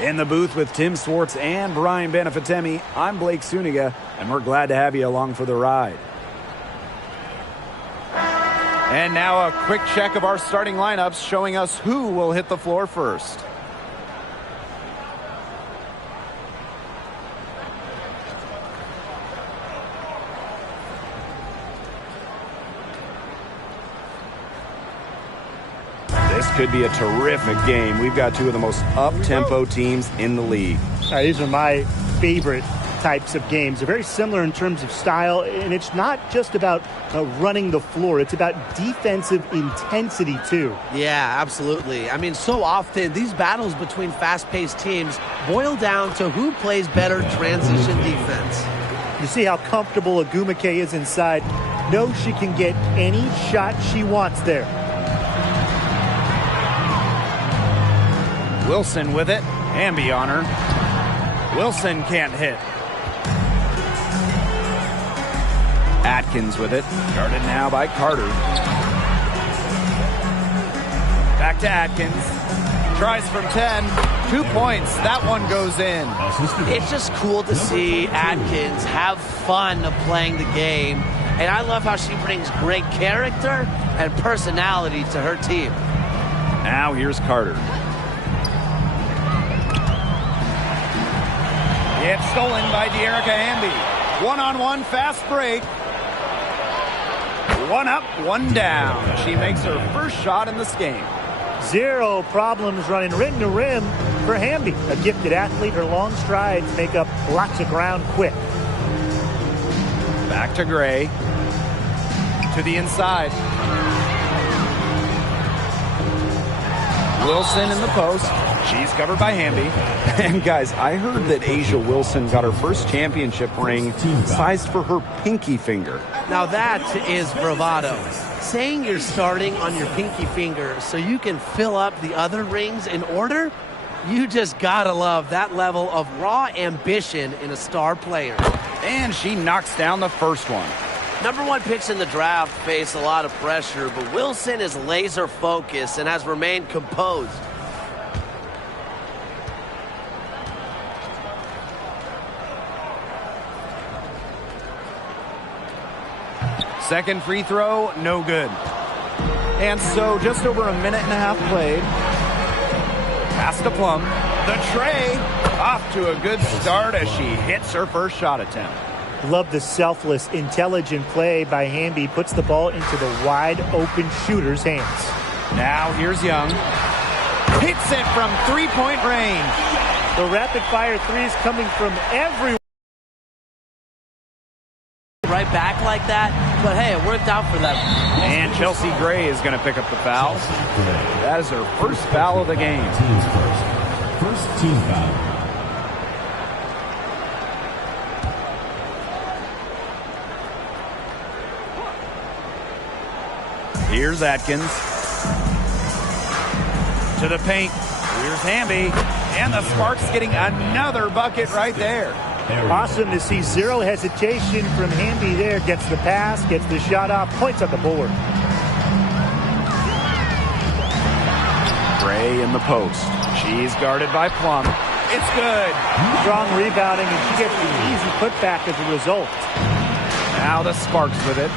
In the booth with Tim Swartz and Brian Benefitemi, I'm Blake Suniga, and we're glad to have you along for the ride. And now a quick check of our starting lineups showing us who will hit the floor first. This could be a terrific game. We've got two of the most up-tempo teams in the league. These are my favorite types of games. They're very similar in terms of style, and it's not just about running the floor. It's about defensive intensity, too. Yeah, absolutely. I mean, so often these battles between fast-paced teams boil down to who plays better transition defense. You see how comfortable Wnba is inside. Knows she can get any shot she wants there. Wilson with it. Wnba on her. Wilson can't hit. Atkins with it. Guarded now by Carter. Back to Atkins. Tries from 10. 2 points. That one goes in. It's just cool to see Atkins have fun playing the game. And I love how she brings great character and personality to her team. Now here's Carter. It's stolen by Dearica Hamby. One-on-one fast break. One up, one down. She makes her first shot in this game. Zero problems running rim to rim for Hamby. A gifted athlete, her long strides make up lots of ground quick. Back to Gray. To the inside. Wilson in the post. She's covered by Hamby. And guys, I heard that A'ja Wilson got her first championship ring sized for her pinky finger. Now that is bravado. Saying you're starting on your pinky finger so you can fill up the other rings in order, you just gotta love that level of raw ambition in a star player. And she knocks down the first one. Number one picks in the draft faced a lot of pressure, but Wilson is laser focused and has remained composed. Second free throw, no good. And so just over a minute and a half played. Pass to Plum. The tray off to a good start as she hits her first shot attempt. Love the selfless, intelligent play by Hamby. Puts the ball into the wide open shooter's hands. Now here's Young. Hits it from three-point range. The rapid-fire threes coming from everywhere. Right back like that, but hey, it worked out for them. And Chelsea Gray is going to pick up the fouls. That is her first foul of the game. First team foul. Here's Atkins. To the paint. Here's Hamby. And the Sparks getting another bucket right there. Awesome to see zero hesitation from Hamby there. Gets the pass, gets the shot off, points on the board. Gray in the post. She's guarded by Plum. It's good. Strong rebounding, and she gets the easy putback as a result. Now the Sparks with it.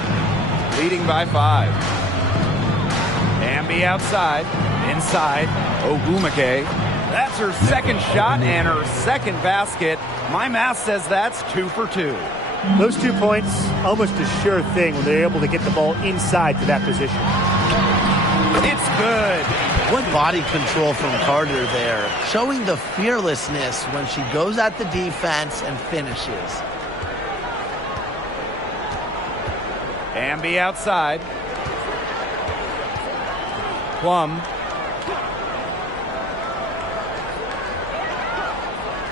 Leading by 5. Hamby outside. Inside. Wnba. That's her second shot and her second basket. My math says that's 2 for 2. Those 2 points, almost a sure thing when they're able to get the ball inside to that position. It's good. What body control from Carter there, showing the fearlessness when she goes at the defense and finishes. Hamby outside. Plum.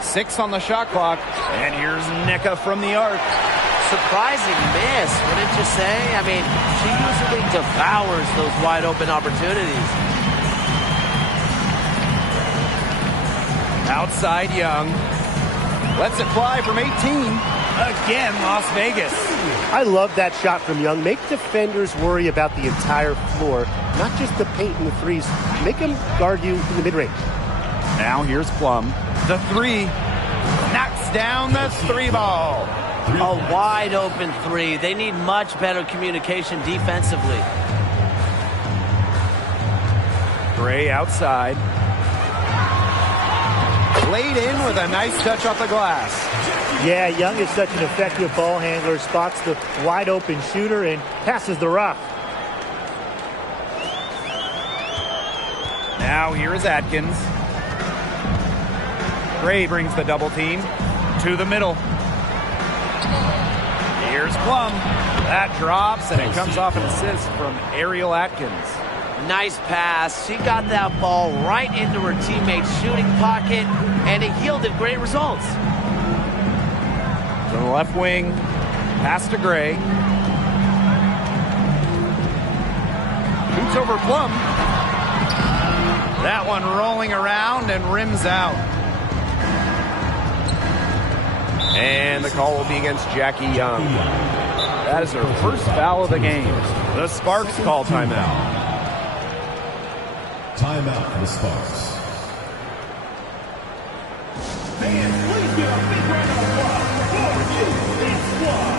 6 on the shot clock. And here's Nneka from the arc. Surprising miss, wouldn't you say? I mean, she usually devours those wide open opportunities. Outside Young. Lets it fly from 18. Again, Las Vegas. I love that shot from Young. Make defenders worry about the entire floor, not just the paint and the threes. Make them guard you in the mid-range. Now here's Plum. The three. Knocks down the three ball. A wide open three. They need much better communication defensively. Gray outside. Laid in with a nice touch off the glass. Yeah, Young is such an effective ball handler. Spots the wide open shooter and passes the rough. Now here is Atkins. Gray brings the double team to the middle. Here's Plum. That drops, and it comes off an assist from Ariel Atkins. Nice pass. She got that ball right into her teammate's shooting pocket, and it yielded great results. To the left wing, pass to Gray. Shoots over Plum. That one rolling around and rims out. And the call will be against Jackie Young. That is her first foul of the game. The Sparks call timeout. Timeout for the Sparks. Fans, please give a big round of applause for you, Big Squad.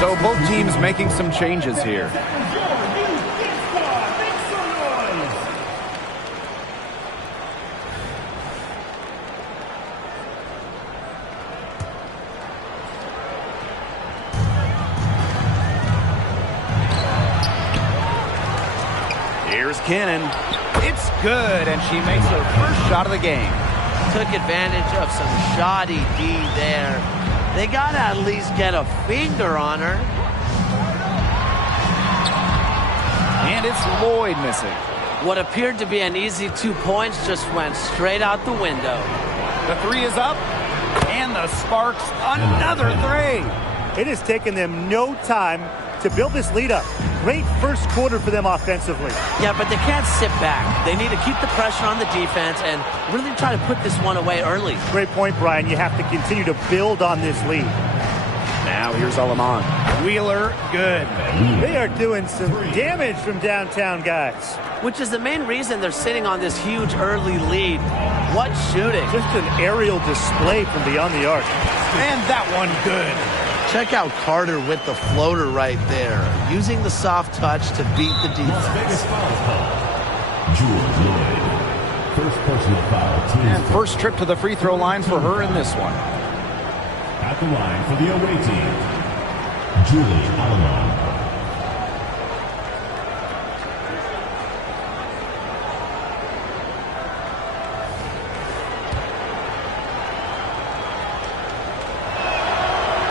So both teams making some changes here. Here's Cannon. It's good, and she makes her first shot of the game. Took advantage of some shoddy D there. They got to at least get a finger on her. And it's Lloyd missing. What appeared to be an easy 2 points just went straight out the window. The three is up, and the Sparks another three. It has taken them no time to build this lead up. Great first quarter for them offensively. Yeah, but they can't sit back. They need to keep the pressure on the defense and really try to put this one away early. Great point, Brian. You have to continue to build on this lead. Now here's Alaman. Wheeler, good. They are doing some damage from downtown, guys. Which is the main reason they're sitting on this huge early lead. What shooting. Just an aerial display from beyond the arc. And that one good. Check out Carter with the floater right there, using the soft touch to beat the defense. Las Vegas foul call. George Lloyd. First personal foul. And first trip to the free throw line for her in this one. At the line for the away team, Julie Allen.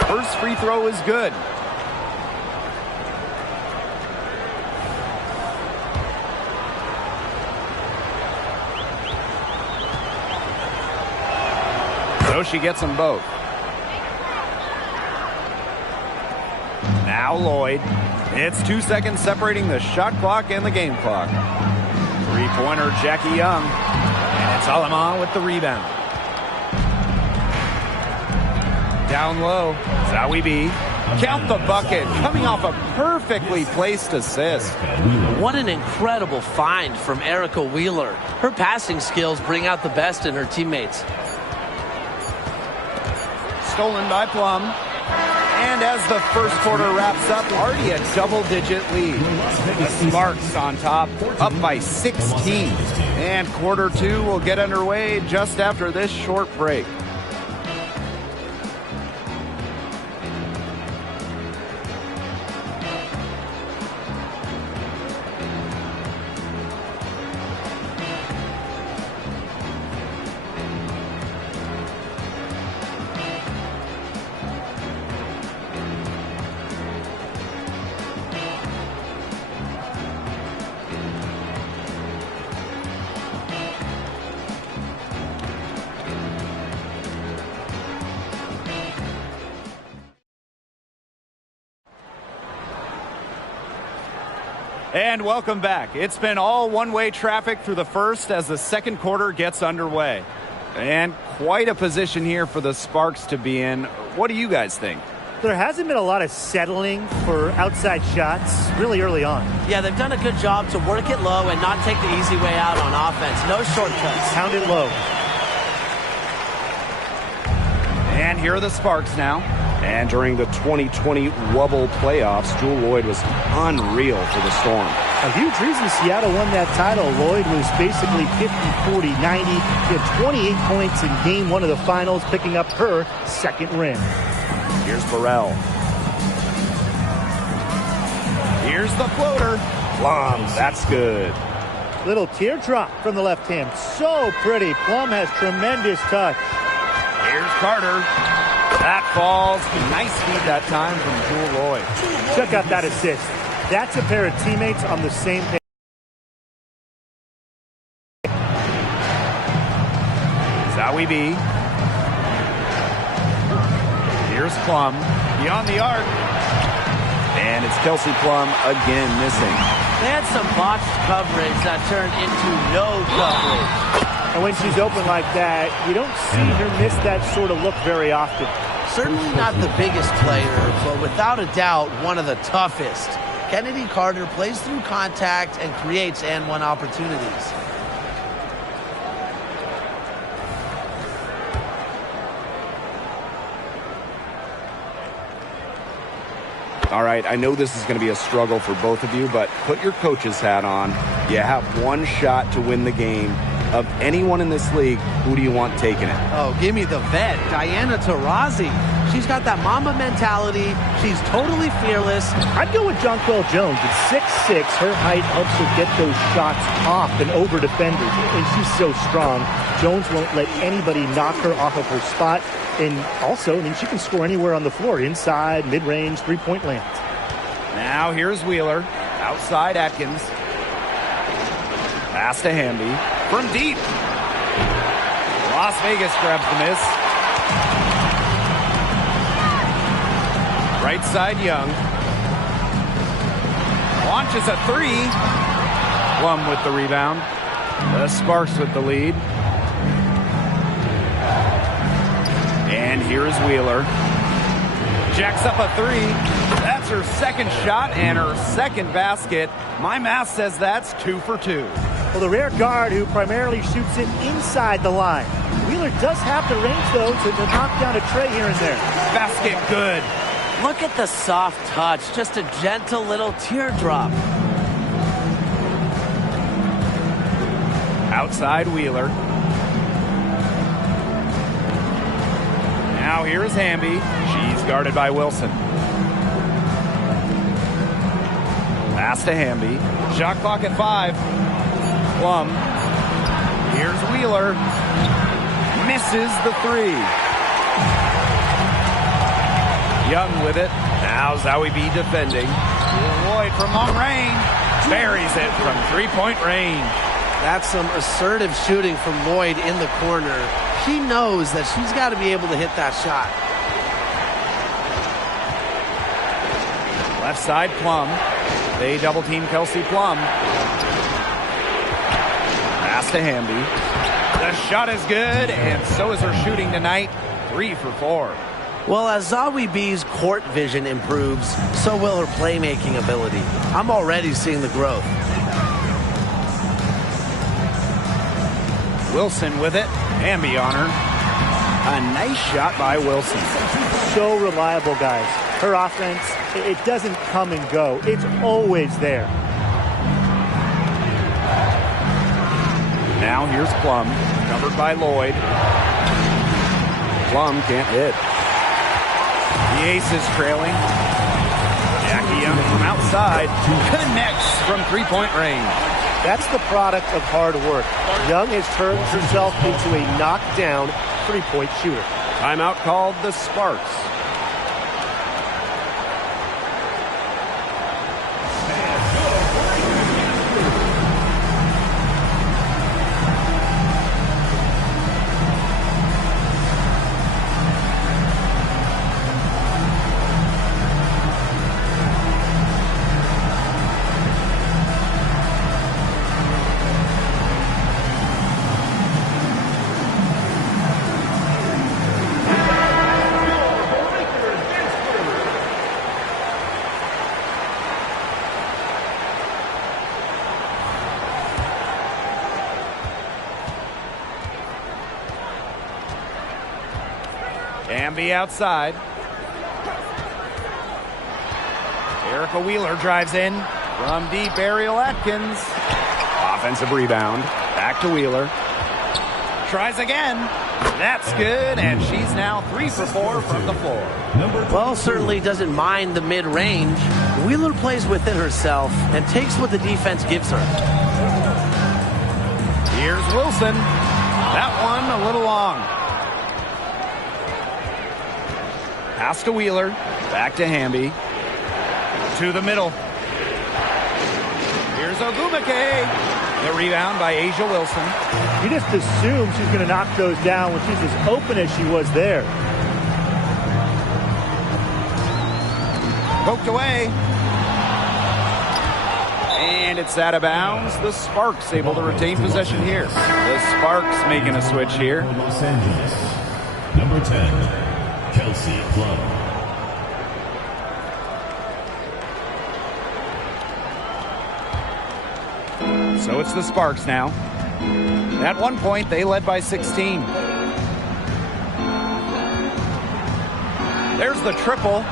First free throw is good. So she gets them both. Now Lloyd. It's 2 seconds separating the shot clock and the game clock. Three-pointer Jackie Young. And it's Alaman with the rebound. Down low, Wnba. Count the bucket, coming off a perfectly placed assist. What an incredible find from Erica Wheeler. Her passing skills bring out the best in her teammates. Stolen by Plum. And as the first quarter wraps up, already a double-digit lead. The Sparks on top, up by 16. And quarter two will get underway just after this short break. And welcome back. It's been all one-way traffic through the first as the second quarter gets underway. And quite a position here for the Sparks to be in. What do you guys think? There hasn't been a lot of settling for outside shots really early on. Yeah, they've done a good job to work it low and not take the easy way out on offense. No shortcuts. Pound it low. And here are the Sparks now. And during the 2020 Wnba playoffs, Jewel Lloyd was unreal for the Storm. A huge reason Seattle won that title. Lloyd was basically 50, 40, 90. He had 28 points in game one of the finals, picking up her second ring. Here's Burrell. Here's the floater. Plum, that's good. Little teardrop from the left hand. So pretty. Plum has tremendous touch. Here's Carter. That falls. Nice feed that time from Jewel Lloyd. Check out that assist. That's a pair of teammates on the same page. Wnba. Here's Plum. Beyond the arc. And it's Kelsey Plum again missing. They had some botched coverage that turned into no coverage. And when she's open like that, you don't see her miss that sort of look very often. Certainly not the biggest player, but without a doubt, one of the toughest. Chennedy Carter plays through contact and creates and-one opportunities. All right, I know this is going to be a struggle for both of you, but put your coach's hat on. You have one shot to win the game. Of anyone in this league, who do you want taking it? Oh, give me the vet, Diana Taurasi. She's got that Mamba mentality. She's totally fearless. I'd go with Jonquel Jones. At 6'6", her height helps her get those shots off and over defenders, and she's so strong. Jones won't let anybody knock her off of her spot, and also, she can score anywhere on the floor, inside, mid-range, three-point land. Now here's Wheeler. Outside Atkins. Pass to Wnba. From deep. Las Vegas grabs the miss. Right side Young. Launches a three. Plum with the rebound. The Sparks with the lead. And here's Wheeler. Jacks up a three. That's her second shot and her second basket. My math says that's 2 for 2. Well, the rear guard who primarily shoots it inside the line. Wheeler does have the range, though, to knock down a tray here and there. Basket good. Look at the soft touch. Just a gentle little teardrop. Outside Wheeler. Now here's Wnba. She's guarded by Wilson. Pass to Wnba. Shot clock at 5. Plum. Here's Wheeler. Misses the three. Young with it. Now Wnba defending. Lloyd from long range. Buries it from three-point range. That's some assertive shooting from Lloyd in the corner. She knows that she's got to be able to hit that shot. Left side Plum. They double team Kelsey Plum. Pass to Wnba. The shot is good, and so is her shooting tonight. 3 for 4. Well, as Wnba's court vision improves, so will her playmaking ability. I'm already seeing the growth. Wilson with it. Wnba on her. A nice shot by Wilson. So reliable, guys. Her offense, it doesn't come and go. It's always there. Now here's Plum, covered by Lloyd. Plum can't hit. The Ace is trailing. Jackie Young from outside connects from three-point range. That's the product of hard work. Young has turned herself into a knockdown three-point shooter. Timeout called the Sparks. Hamby outside. Erica Wheeler drives in. From deep, Ariel Atkins. Offensive rebound. Back to Wheeler. Tries again. That's good, and she's now 3 for 4 from the floor. Well, certainly doesn't mind the mid-range. Wheeler plays within herself and takes what the defense gives her. Here's Wilson. That one a little long. Pass to Wheeler. Back to Hamby. To the middle. Here's Ogumake. The rebound by Asia Wilson. You just assume she's going to knock those down when she's as open as she was there. Poked away. And it's out of bounds. The Sparks able to retain possession here. The Sparks making a switch here. Los Angeles, number 10, Kelsey Plum. So it's the Sparks now. At one point, they led by 16. There's the triple.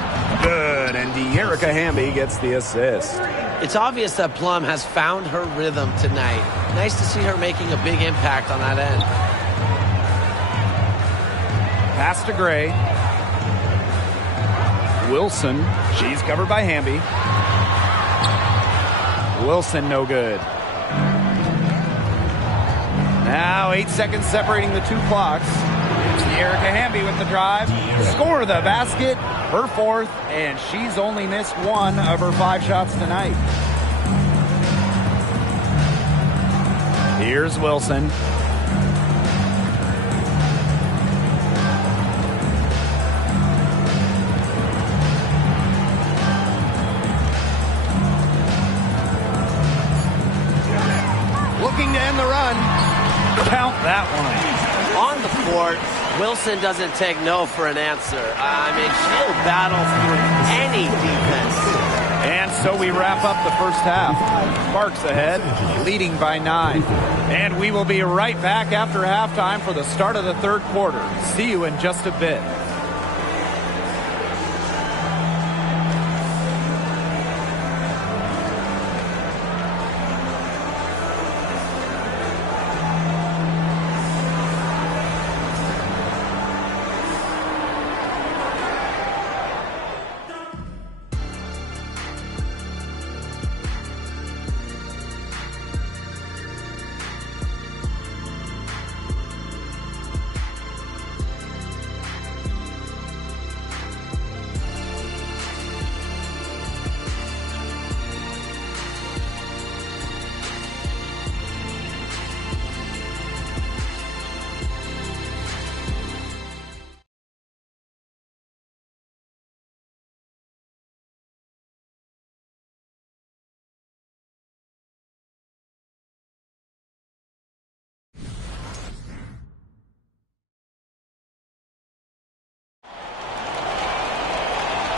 Good, and De'Erica Hamby gets the assist. It's obvious that Plum has found her rhythm tonight. Nice to see her making a big impact on that end. Pass to Gray. Wilson. She's covered by Hamby. Wilson no good. Now 8 seconds separating the two clocks. It's De'Erica Hamby with the drive. Score the basket, her 4th, and she's only missed 1 of her 5 shots tonight. Here's Wilson. Looking to end the run. Count that one. On the court, Wilson doesn't take no for an answer. I mean, she'll battle through any defense. And so we wrap up the first half. Sparks ahead, leading by 9. And we will be right back after halftime for the start of the third quarter. See you in just a bit.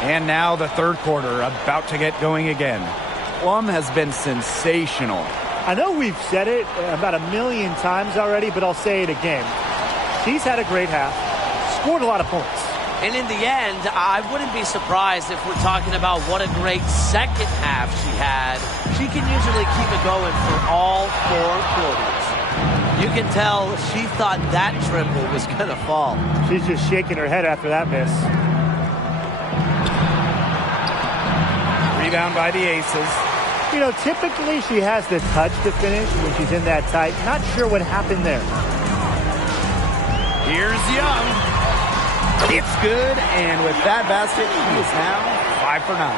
And now the third quarter about to get going again. Plum has been sensational. I know we've said it about 1,000,000 times already, but I'll say it again. She's had a great half, scored a lot of points. And in the end, I wouldn't be surprised if we're talking about what a great second half she had. She can usually keep it going for all 4 quarters. You can tell she thought that triple was going to fall. She's just shaking her head after that miss. Rebound by the Aces. You know, typically she has the touch to finish when she's in that tight. Not sure what happened there. Here's Young. It's good, and with that basket, she is now 5 for 9.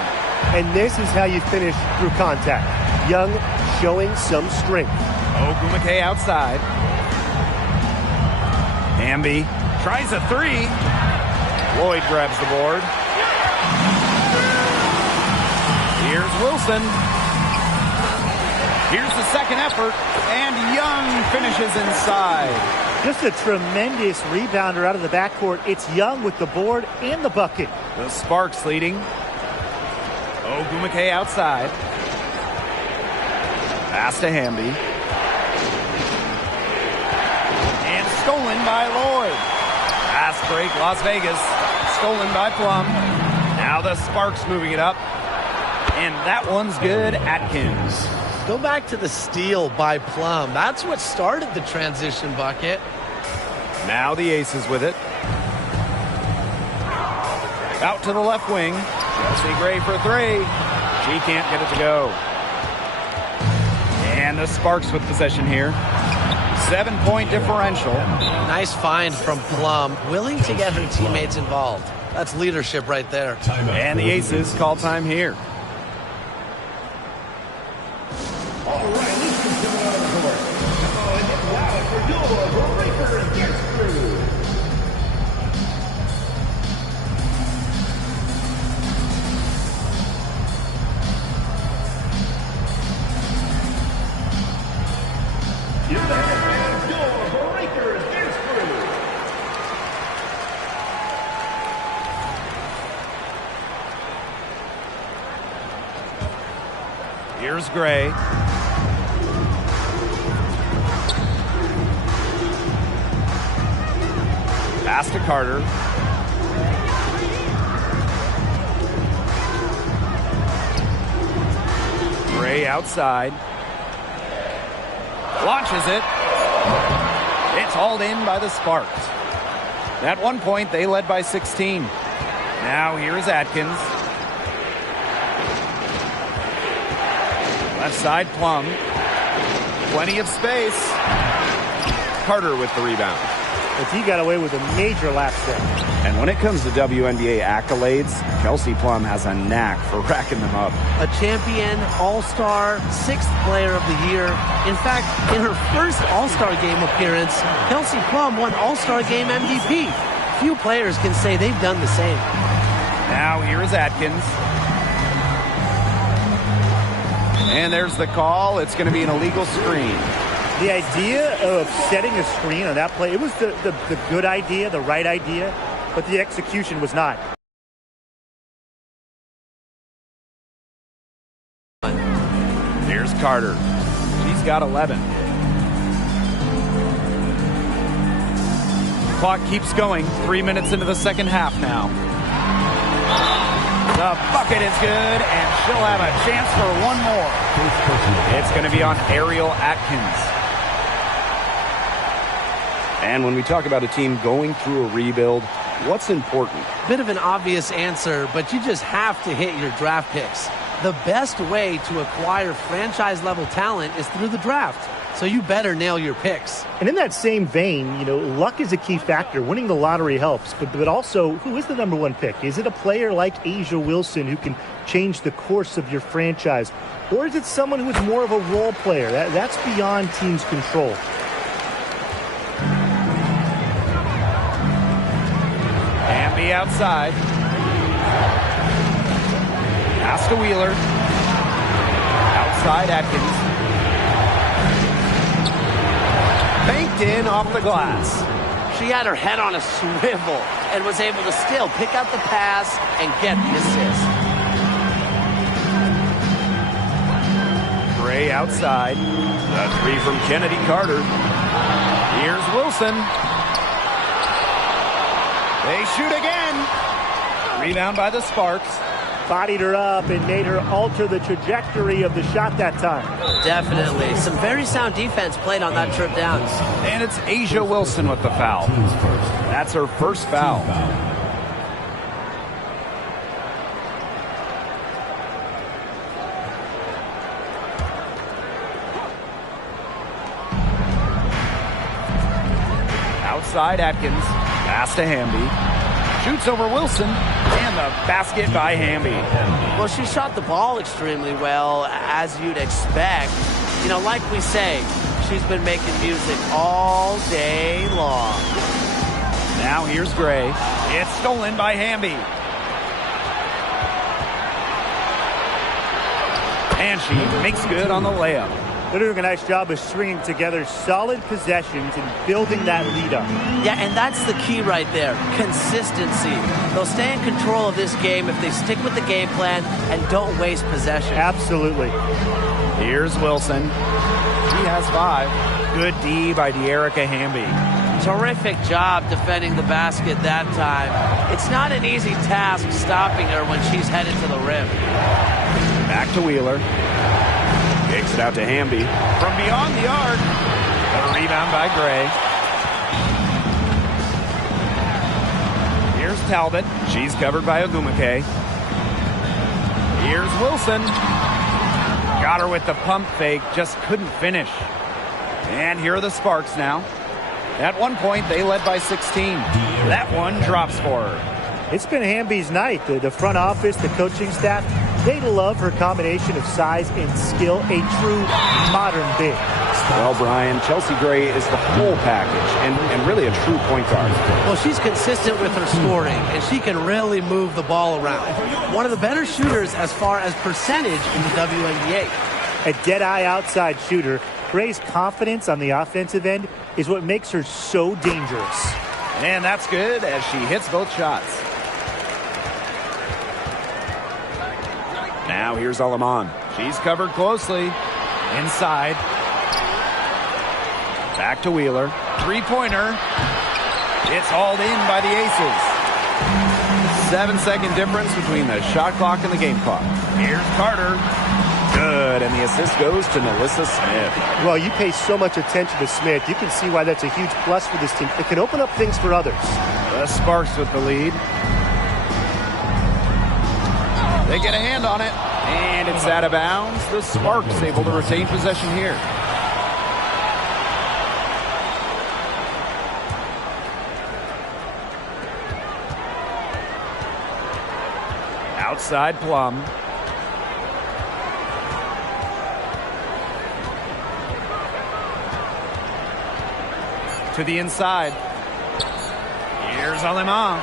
And this is how you finish through contact. Young showing some strength. Ogumake outside. Hamby tries a 3. Lloyd grabs the board. Here's Wilson. Here's the second effort, and Young finishes inside. Just a tremendous rebounder out of the backcourt. It's Young with the board and the bucket. The Sparks leading. Ogumake outside. Pass to Hamby. And stolen by Lloyd. Pass Fast break, Las Vegas. Stolen by Plum. Now the Sparks moving it up. And that one's good, Atkins. Go back to the steal by Plum. That's what started the transition bucket. Now the Aces with it. Out to the left wing. Chelsea Gray for three. She can't get it to go. And the Sparks with possession here. 7-point differential. Nice find from Plum. Willing to get her teammates involved. That's leadership right there. And the Aces call time here. All right, let's get to the court. Wow, for Wnba, breaker and gets through. Here's Gray. Pass to Carter. Gray outside. Launches it. It's hauled in by the Sparks. At one point, they led by 16. Now here's Atkins. Left side, Plum. Plenty of space. Carter with the rebound. But he got away with a major lapse there. And when it comes to WNBA accolades, Kelsey Plum has a knack for racking them up. A champion, all-star, 6th player of the year. In fact, in her first all-star game appearance, Kelsey Plum won all-star game MVP. Few players can say they've done the same. Now here is Atkins. And there's the call. It's going to be an illegal screen. The idea of setting a screen on that play, it was the good idea, the right idea, but the execution was not. Here's Carter. She's got 11. Clock keeps going. 3 minutes into the second half now. The bucket is good, and she'll have a chance for one more. It's going to be on Ariel Atkins. And when we talk about a team going through a rebuild, what's important? Bit of an obvious answer, but you just have to hit your draft picks. The best way to acquire franchise-level talent is through the draft. So you better nail your picks. And in that same vein, luck is a key factor. Winning the lottery helps, but also, who is the number one pick? Is it a player like A'ja Wilson who can change the course of your franchise? Or is it someone who is more of a role player? That's beyond teams' control. Wnba outside. Pass to Wheeler. Outside Atkins. Banked in off the glass. She had her head on a swivel and was able to still pick out the pass and get the assist. Gray outside. The three from Chennedy Carter. Here's Wilson. They shoot again. Rebound by the Sparks. Bodied her up and made her alter the trajectory of the shot that time. Definitely. Some very sound defense played on that trip down. And it's A'ja Wilson with the foul. That's her first foul. Outside Atkins. Pass to Wnba. Shoots over Wilson, and the basket by Wnba. Well, she shot the ball extremely well, as you'd expect. Like we say, she's been making music all day long. Now here's Gray. It's stolen by Wnba. And she makes good on the layup. They're doing a nice job of stringing together solid possessions and building that lead up. Yeah, and that's the key right there. Consistency. They'll stay in control of this game if they stick with the game plan and don't waste possession. Absolutely. Here's Wilson. She has 5. Good D by De'Arica Wnba. Terrific job defending the basket that time. It's not an easy task stopping her when she's headed to the rim. Back to Wheeler. Kicks it out to Hamby. From beyond the arc. A rebound by Gray. Here's Talbot. She's covered by Ogumake. Here's Wilson. Got her with the pump fake. Just couldn't finish. And here are the Sparks now. At one point, they led by 16. That one drops for her. It's been Hamby's night. The front office, the coaching staff, they love her combination of size and skill. A true modern big. Well, Brian, Chelsea Gray is the whole package and really a true point guard. Well, she's consistent with her scoring, and she can really move the ball around. One of the better shooters as far as percentage in the WNBA. A dead-eye outside shooter. Gray's confidence on the offensive end is what makes her so dangerous. And that's good as she hits both shots. Now here's Aleman. She's covered closely. Inside. Back to Wheeler. Three-pointer. It's hauled in by the Aces. 7-second difference between the shot clock and the game clock. Here's Carter. Good, and the assist goes to Melissa Smith. Well, you pay so much attention to Smith. You can see why that's a huge plus for this team. It can open up things for others. The Sparks with the lead. They get a hand on it, and it's out of bounds. The Sparks able to retain possession here. Outside Plum. To the inside. Here's Aleman. Oh,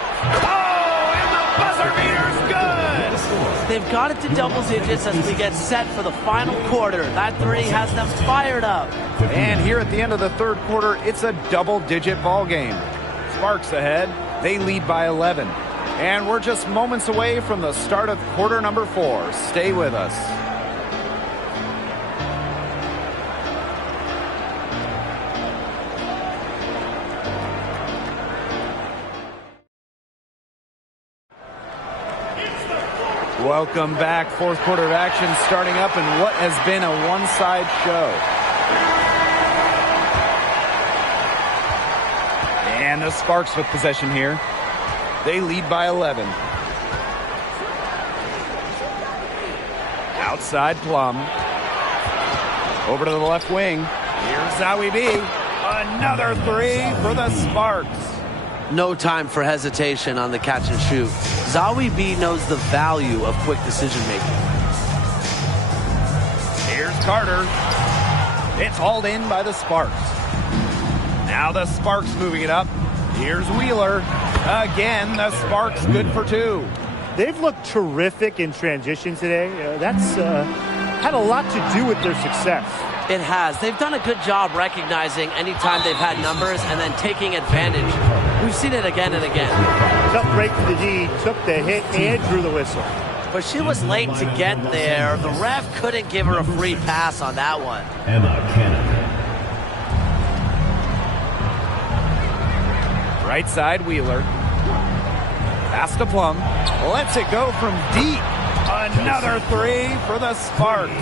and the buzzer beater's good! They've got it to double digits as we get set for the final quarter. That three has them fired up. And here at the end of the third quarter, it's a double-digit ball game. Sparks ahead. They lead by 11. And we're just moments away from the start of quarter number 4. Stay with us. Welcome back. Fourth quarter of action starting up in what has been a one-side show. And the Sparks with possession here. They lead by 11. Outside Plum. Over to the left wing. Here's Wnba. Another three for the Sparks. No time for hesitation on the catch and shoot. Wnba knows the value of quick decision making. Here's Carter. It's hauled in by the Sparks. Now the Sparks moving it up. Here's Wheeler. Again, the Sparks good for 2. They've looked terrific in transition today. That's had a lot to do with their success. It has. They've done a good job recognizing any time they've had numbers and then taking advantage. We've seen it again and again. Tough break for the D, took the hit and drew the whistle. But she was late to get there. The ref couldn't give her a free pass on that one. Right side, Wheeler. Pass to Plum. Lets it go from deep. Another three for the Sparks.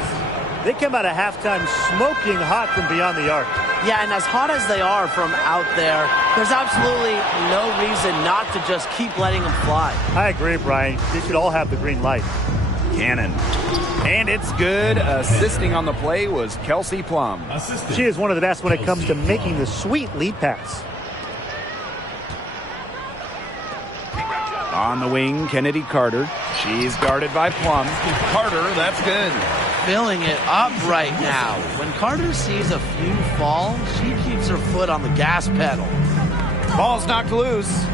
They come out of halftime smoking hot from beyond the arc. Yeah, and as hot as they are from out there, there's absolutely no reason not to just keep letting them fly. I agree, Brian. They should all have the green light. Cannon. And it's good. Assisting on the play was Kelsey Plum. She is one of the best when it comes to making the sweet lead pass. On the wing, Chennedy Carter. She's guarded by Plum. Carter, that's good. Filling it up right now. When Carter sees a few fall, she keeps her foot on the gas pedal. Ball's knocked loose.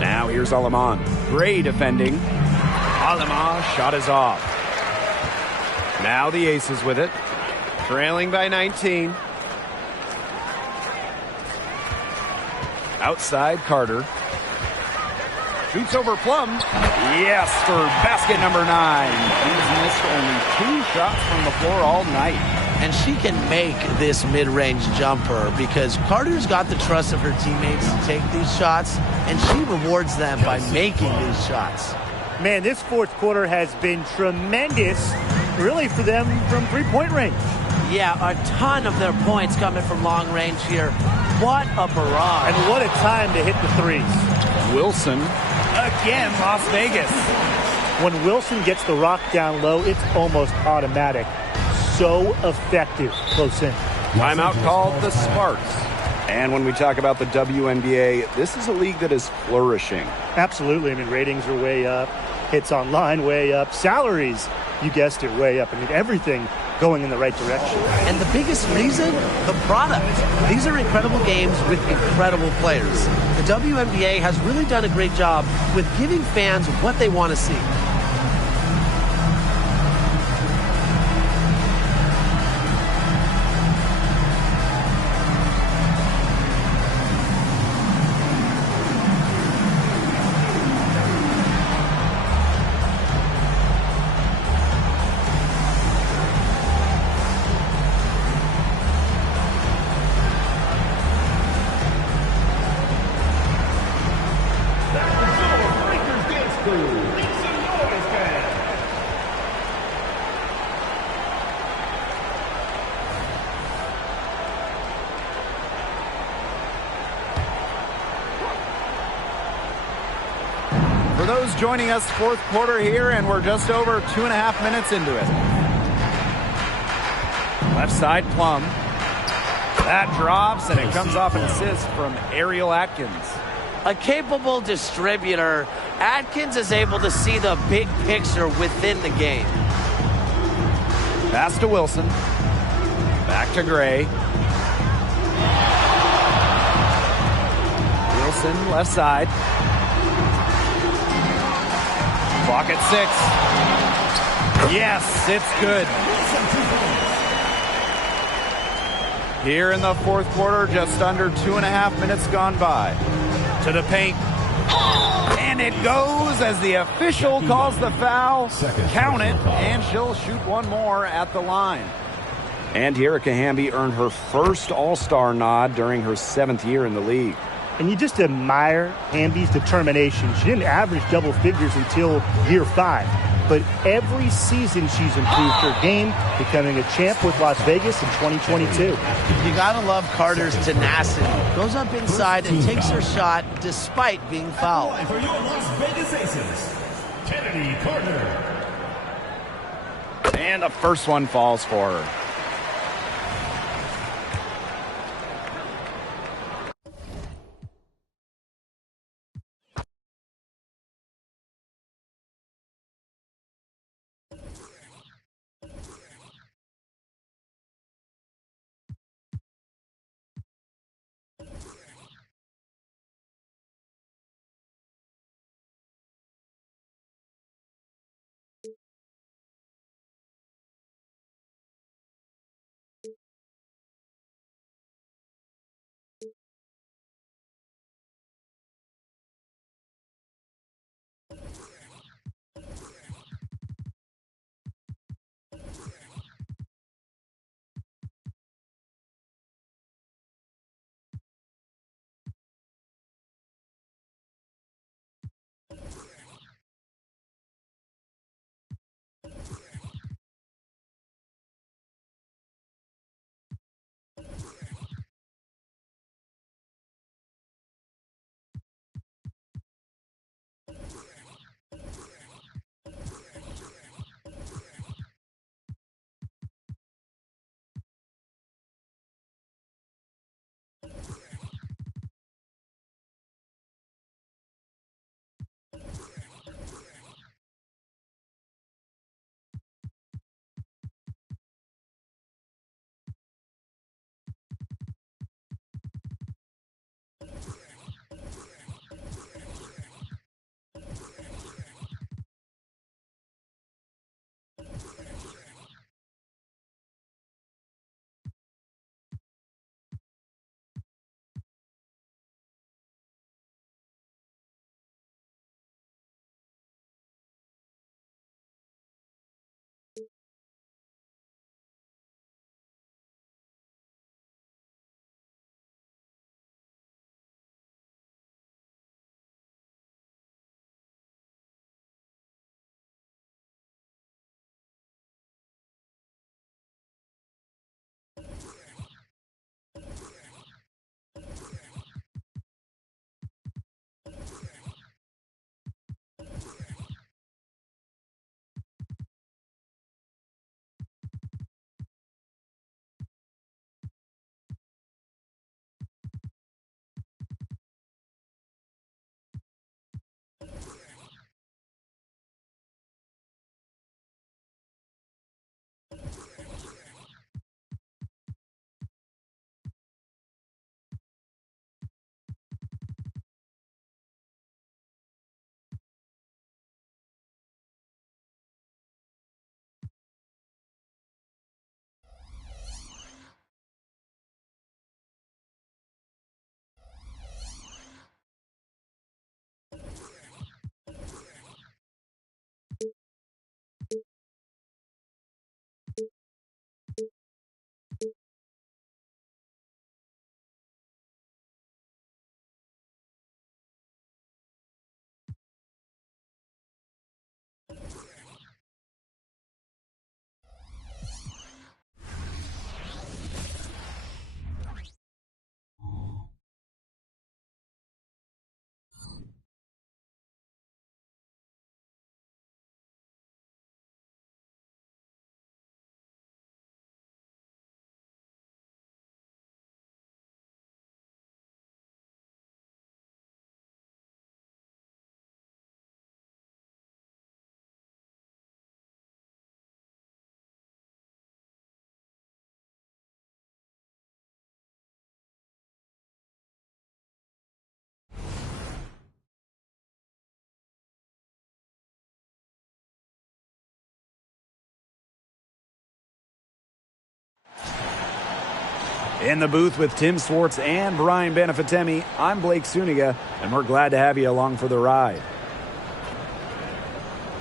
Now here's Aleman. Gray defending. Aleman shot is off. Now the Aces with it. Trailing by 19. Outside Carter. Shoots over Plum. Yes, for basket number 9. He's missed only 2 shots from the floor all night. And she can make this mid-range jumper because Carter's got the trust of her teammates to take these shots, and she rewards them by making these shots. Man, this fourth quarter has been tremendous, really, for them from three-point range. Yeah, a ton of their points coming from long range here. What a barrage. And what a time to hit the threes. Wilson, again, Las Vegas. When Wilson gets the rock down low, it's almost automatic. So effective close in. Timeout called the Sparks. And when we talk about the WNBA, this is a league that is flourishing. Absolutely. I mean, ratings are way up. Hits online way up. Salaries, you guessed it, way up. I mean, everything going in the right direction. And the biggest reason, the product. These are incredible games with incredible players. The WNBA has really done a great job with giving fans what they want to see. For those joining us, fourth quarter here, and we're just over 2.5 minutes into it. Left side, Plum. That drops, and it comes off an assist from Ariel Atkins. A capable distributor, Atkins is able to see the big picture within the game. Pass to Wilson. Back to Gray. Wilson, left side. Clock at 6. Yes, it's good. Here in the fourth quarter, just under 2.5 minutes gone by. To the paint. And it goes as the official calls the foul. Count it, and she'll shoot one more at the line. And Erica Hamby earned her first All-Star nod during her 7th year in the league. And you just admire Hamby's determination. She didn't average double figures until year 5. But every season she's improved her game, becoming a champ with Las Vegas in 2022. You gotta love Carter's tenacity. Goes up inside and takes her shot despite being fouled. For your Las Vegas Aces, Chennedy Carter. And the first one falls for her. In the booth with Tim Swartz and Brian Benefitemi, I'm Blake Suniga, and we're glad to have you along for the ride.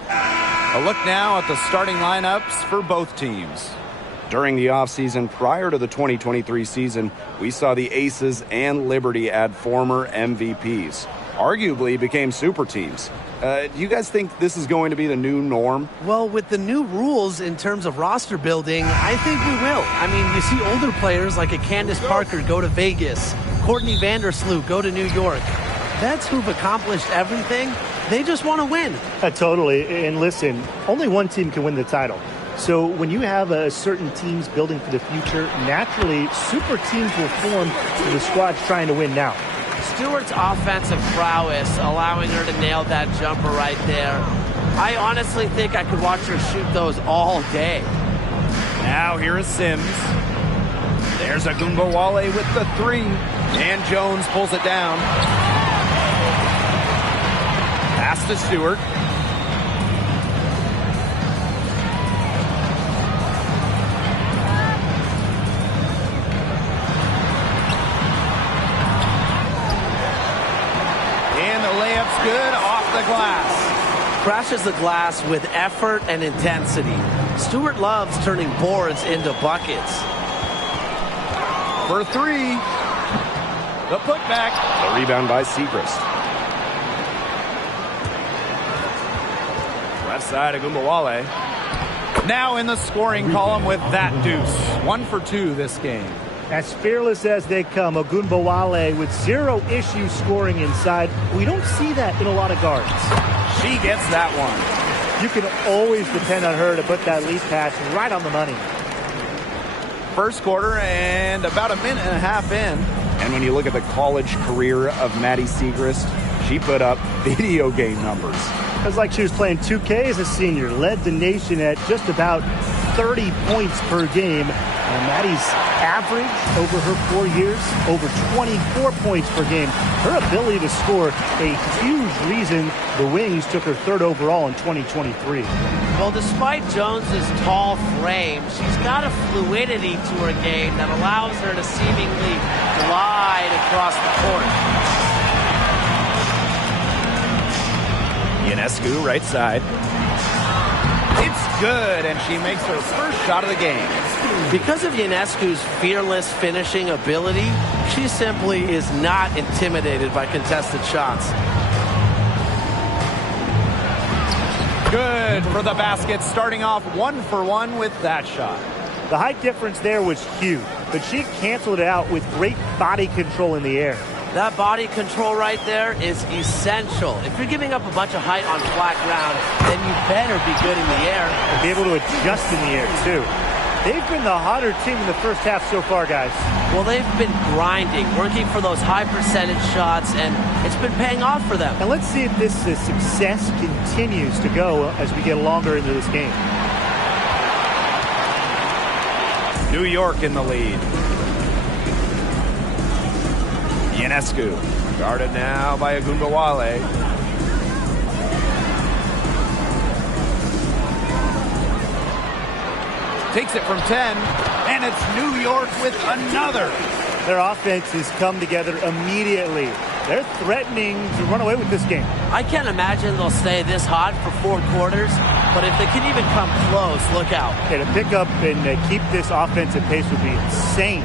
A look now at the starting lineups for both teams. During the offseason prior to the 2023 season, we saw the Aces and Liberty add former MVPs. Arguably became super teams. Do you guys think this is going to be the new norm? Well, with the new rules in terms of roster building, I think we will. I mean, you see older players like a Candace Parker go to Vegas, Courtney Vandersloot go to New York. Vets who've accomplished everything, they just want to win. Totally. And listen, only one team can win the title. So when you have certain teams building for the future, naturally, super teams will form for the squads trying to win now. Stewart's offensive prowess, allowing her to nail that jumper right there. I honestly think I could watch her shoot those all day. Now here is Sims. There's a Wnba with the 3. And Jones pulls it down. Pass to Stewart. Good off the glass. Crashes the glass with effort and intensity. Stewart loves turning boards into buckets. For 3. The putback. The rebound by Segrist. Left side of Wnba. Now in the scoring column with that deuce. 1 for 2 this game. As fearless as they come, Wnba with 0 issues scoring inside. We don't see that in a lot of guards. She gets that one. You can always depend on her to put that lead pass right on the money. First quarter and about a minute and a half in. And when you look at the college career of Maddie Segrist, she put up video game numbers. It was like she was playing 2K as a senior, led the nation at just about 30 points per game. And Maddie's average over her 4 years, over 24 points per game. Her ability to score, a huge reason the Wings took her 3rd overall in 2023. Well, despite Jones's tall frame, she's got a fluidity to her game that allows her to seemingly glide across the court. Ionescu, right side. It's good, and she makes her first shot of the game. Because of Ionescu's fearless finishing ability, she simply is not intimidated by contested shots. Good for the basket, starting off 1 for 1 with that shot. The height difference there was huge, but she canceled it out with great body control in the air. That body control right there is essential. If you're giving up a bunch of height on flat ground, then you better be good in the air. And be able to adjust in the air, too. They've been the hotter team in the first half so far, guys. Well, they've been grinding, working for those high percentage shots, and it's been paying off for them. And let's see if this success continues to go as we get longer into this game. New York in the lead. Ionescu, guarded now by Wnba. Takes it from 10, and it's New York with another. Their offense has come together immediately. They're threatening to run away with this game. I can't imagine they'll stay this hot for 4 quarters, but if they can even come close, look out. Okay, to pick up and keep this offensive pace would be insane.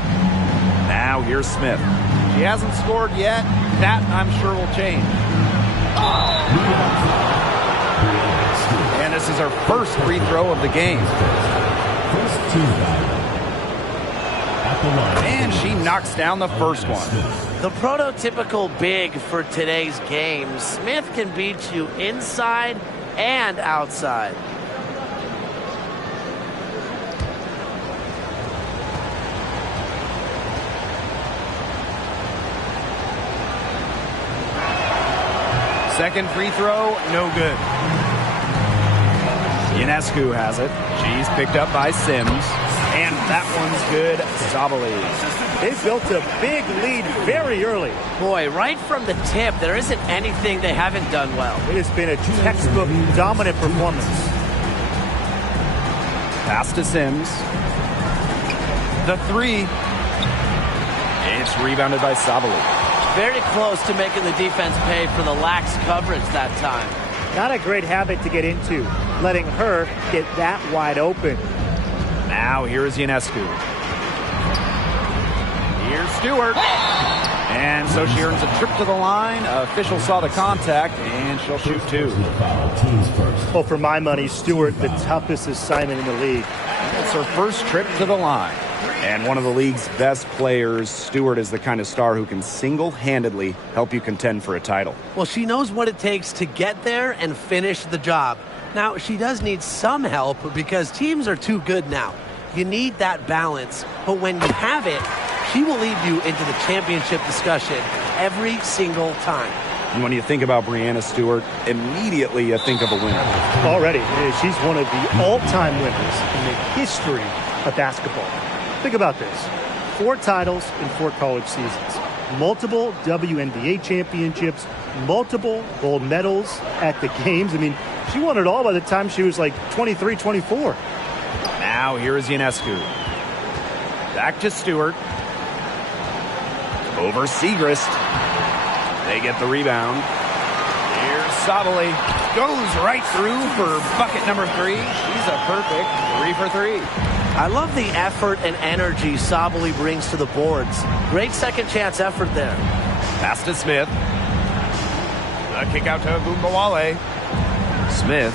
Now here's Smith. She hasn't scored yet. That, I'm sure, will change. And this is her first free throw of the game. And she knocks down the first one. The prototypical big for today's game. Smith can beat you inside and outside. Second free throw, no good. Ionescu has it. She's picked up by Sims. And that one's good. Sabali. They've built a big lead very early. Boy, right from the tip, there isn't anything they haven't done well. It has been a textbook dominant performance. Pass to Sims. The 3. It's rebounded by Sabali. Very close to making the defense pay for the lax coverage that time. Not a great habit to get into, letting her get that wide open. Now here is Ionescu. Here's Stewart. And so she earns a trip to the line. Official saw the contact, and she'll shoot two. Well, for my money, Stewart, the toughest assignment in the league. It's her first trip to the line. And one of the league's best players, Stewart is the kind of star who can single-handedly help you contend for a title. Well, she knows what it takes to get there and finish the job. Now, she does need some help because teams are too good now. You need that balance. But when you have it, she will lead you into the championship discussion every single time. And when you think about Breanna Stewart, immediately you think of a winner. Already, she's one of the all-time winners in the history of basketball. Think about this. 4 titles in 4 college seasons. Multiple WNBA championships. Multiple gold medals at the games. I mean, she won it all by the time she was like 23, 24. Now here is Ionescu. Back to Stewart. Over Segrist. They get the rebound. Here's Sabali. Goes right through for bucket number 3. She's a perfect 3 for 3. I love the effort and energy Sabali brings to the boards. Great second chance effort there. Pass to Smith. The kick out to Wnba. Smith.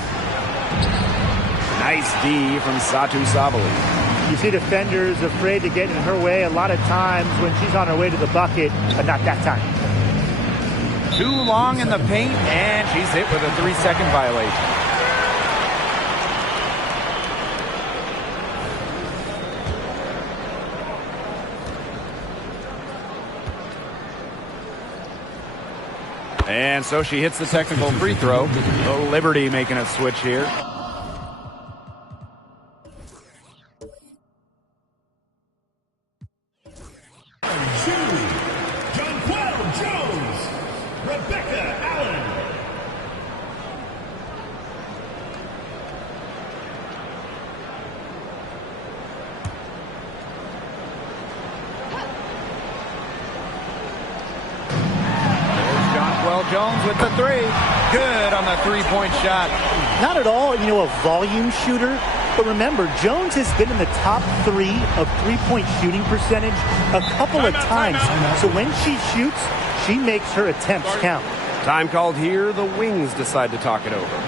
Nice D from Satu Sabali. You see defenders afraid to get in her way a lot of times when she's on her way to the bucket, but not that time. Too long in the paint, and she's hit with a 3-second violation. And so she hits the technical free throw. The Liberty making a switch here. Jones with the 3. Good on the 3-point shot. Not at all, a volume shooter. But remember, Jones has been in the top 3 of 3-point shooting percentage a couple of times. So when she shoots, she makes her attempts count. Time called here. The Wings decide to talk it over.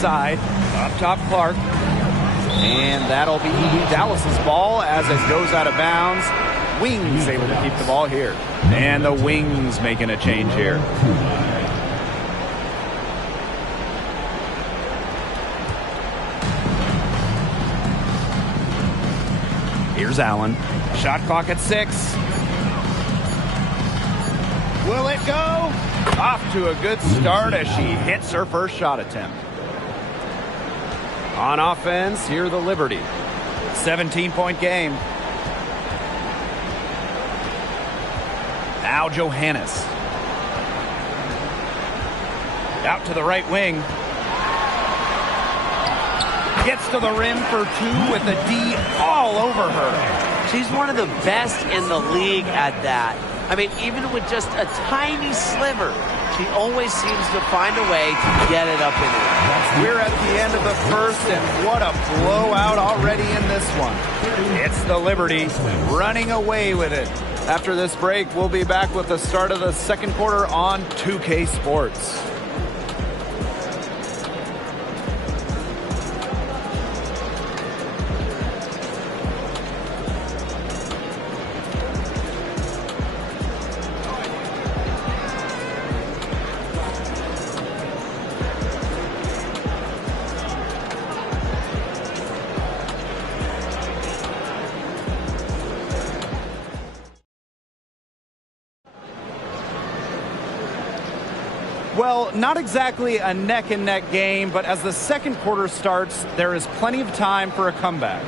Side, up top Clark, and that'll be Dallas's ball as it goes out of bounds. Wings able to keep the ball here, and the Wings making a change here. Here's Allen, shot clock at 6. Will it go? Off to a good start as she hits her first shot attempt. On offense, here the Liberty. 17-point game. Now Johannes. Out to the right wing. Gets to the rim for two with the D all over her. She's one of the best in the league at that. I mean, even with just a tiny sliver, she always seems to find a way to get it up in there. We're at the end of the first, and what a blowout already in this one. It's the Liberty running away with it. After this break, we'll be back with the start of the second quarter on 2K Sports. Well, not exactly a neck-and-neck game, but as the second quarter starts, there is plenty of time for a comeback.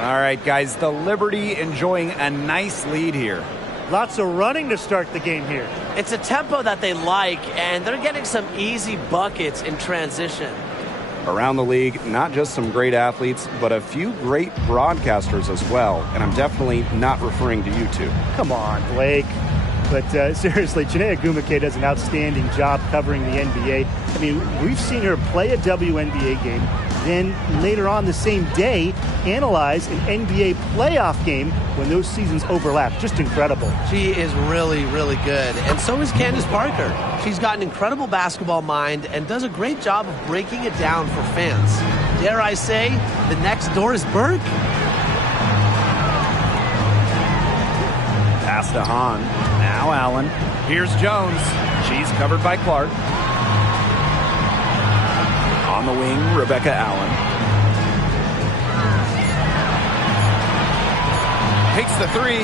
All right, guys, the Liberty enjoying a nice lead here. Lots of running to start the game here. It's a tempo that they like, and they're getting some easy buckets in transition. Around the league, not just some great athletes, but a few great broadcasters as well. And I'm definitely not referring to you two. Come on, Blake. But seriously, Wnba does an outstanding job covering the NBA. I mean, we've seen her play a WNBA game, then later on the same day, analyze an NBA playoff game when those seasons overlap. Just incredible. She is really, really good. And so is Candace Parker. She's got an incredible basketball mind and does a great job of breaking it down for fans. Dare I say, the next Doris Burke? Pass to Hahn. Now Allen. Here's Jones. She's covered by Clark. On the wing, Rebecca Allen. Takes the three.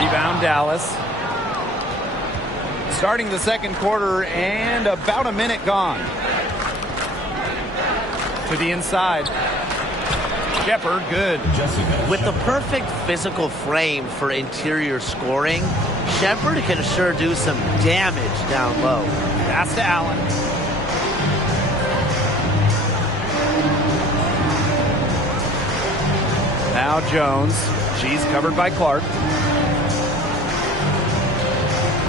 Rebound Dallas. Starting the second quarter and about a minute gone. To the inside. Shepard, good. With the perfect physical frame for interior scoring, Shepard can sure do some damage down low. Pass to Allen. Now Jones. She's covered by Clark.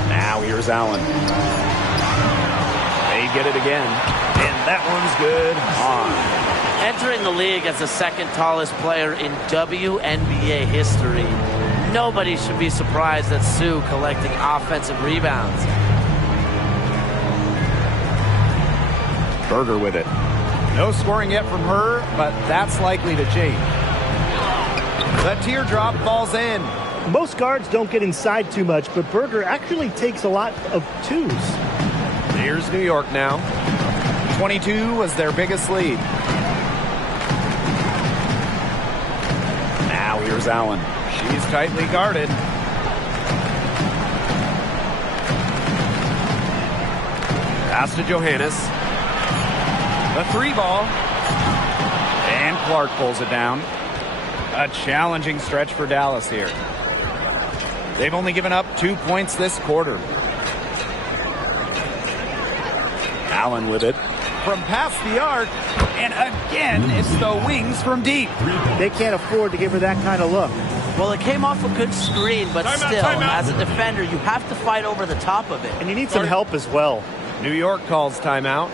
Now here's Allen. They get it again. And that one's good. On. Entering the league as the second tallest player in WNBA history, nobody should be surprised that Sue collecting offensive rebounds. Berger with it. No scoring yet from her, but that's likely to change. The teardrop falls in. Most guards don't get inside too much, but Berger actually takes a lot of twos. Here's New York now. 22 was their biggest lead. Now here's Allen. She's tightly guarded. Pass to Johannes. The three ball. And Clark pulls it down. A challenging stretch for Dallas here. They've only given up 2 points this quarter. Allen with it. From past the arc, and again, it's the wings from deep. They can't afford to give her that kind of look. Well, it came off a good screen, but still, as a defender, you have to fight over the top of it. And you need some help as well. New York calls timeout.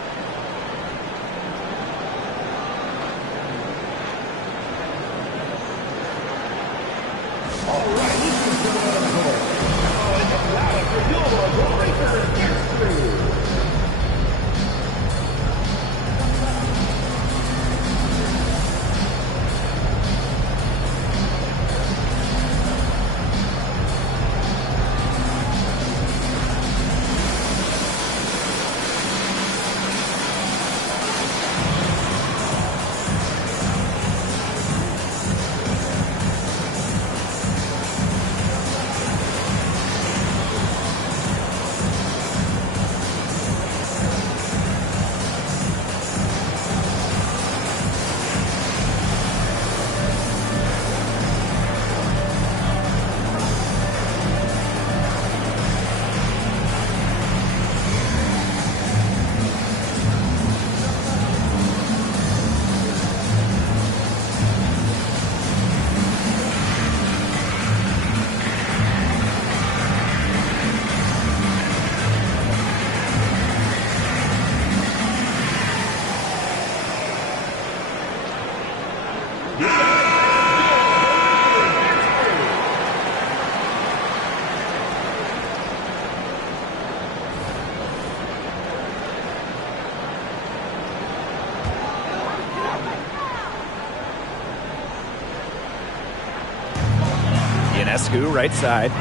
All right, this is the court. Oh, and it's loud for Wnba breaker and gets through. Ionescu, right side.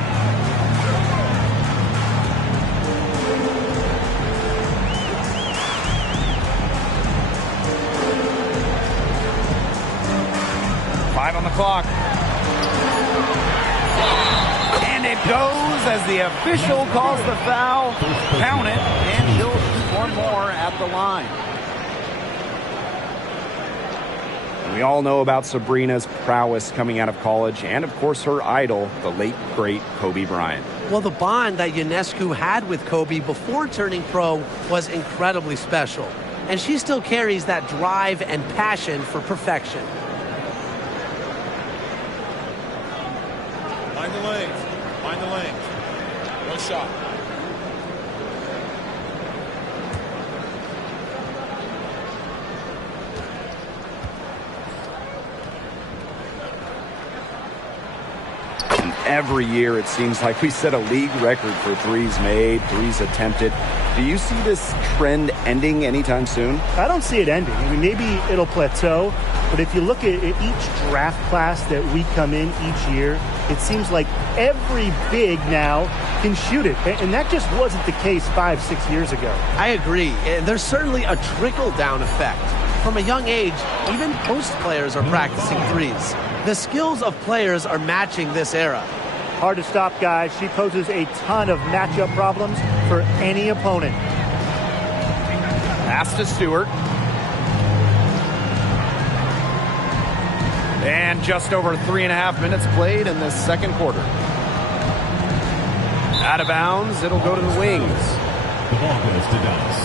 On the clock. And it goes as the official calls the foul. Count it, and he'll shoot one more at the line. We all know about Sabrina's prowess coming out of college, and of course her idol, the late, great Kobe Bryant. Well, the bond that Ionescu had with Kobe before turning pro was incredibly special. And she still carries that drive and passion for perfection. Find the lanes. Find the lanes. One shot. And every year it seems like we set a league record for threes made, threes attempted. Do you see this trend ending anytime soon? I don't see it ending. I mean, maybe it'll plateau, but if you look at each draft class that we come in each year, it seems like every big now can shoot it. And that just wasn't the case 5-6 years ago. I agree. And there's certainly a trickle-down effect. From a young age, even post players are practicing threes. The skills of players are matching this era. Hard to stop, guys. She poses a ton of matchup problems for any opponent. Pass to Stewart. And just over 3.5 minutes played in this second quarter. Out of bounds, it'll go to the wings. The ball goes to Dallas.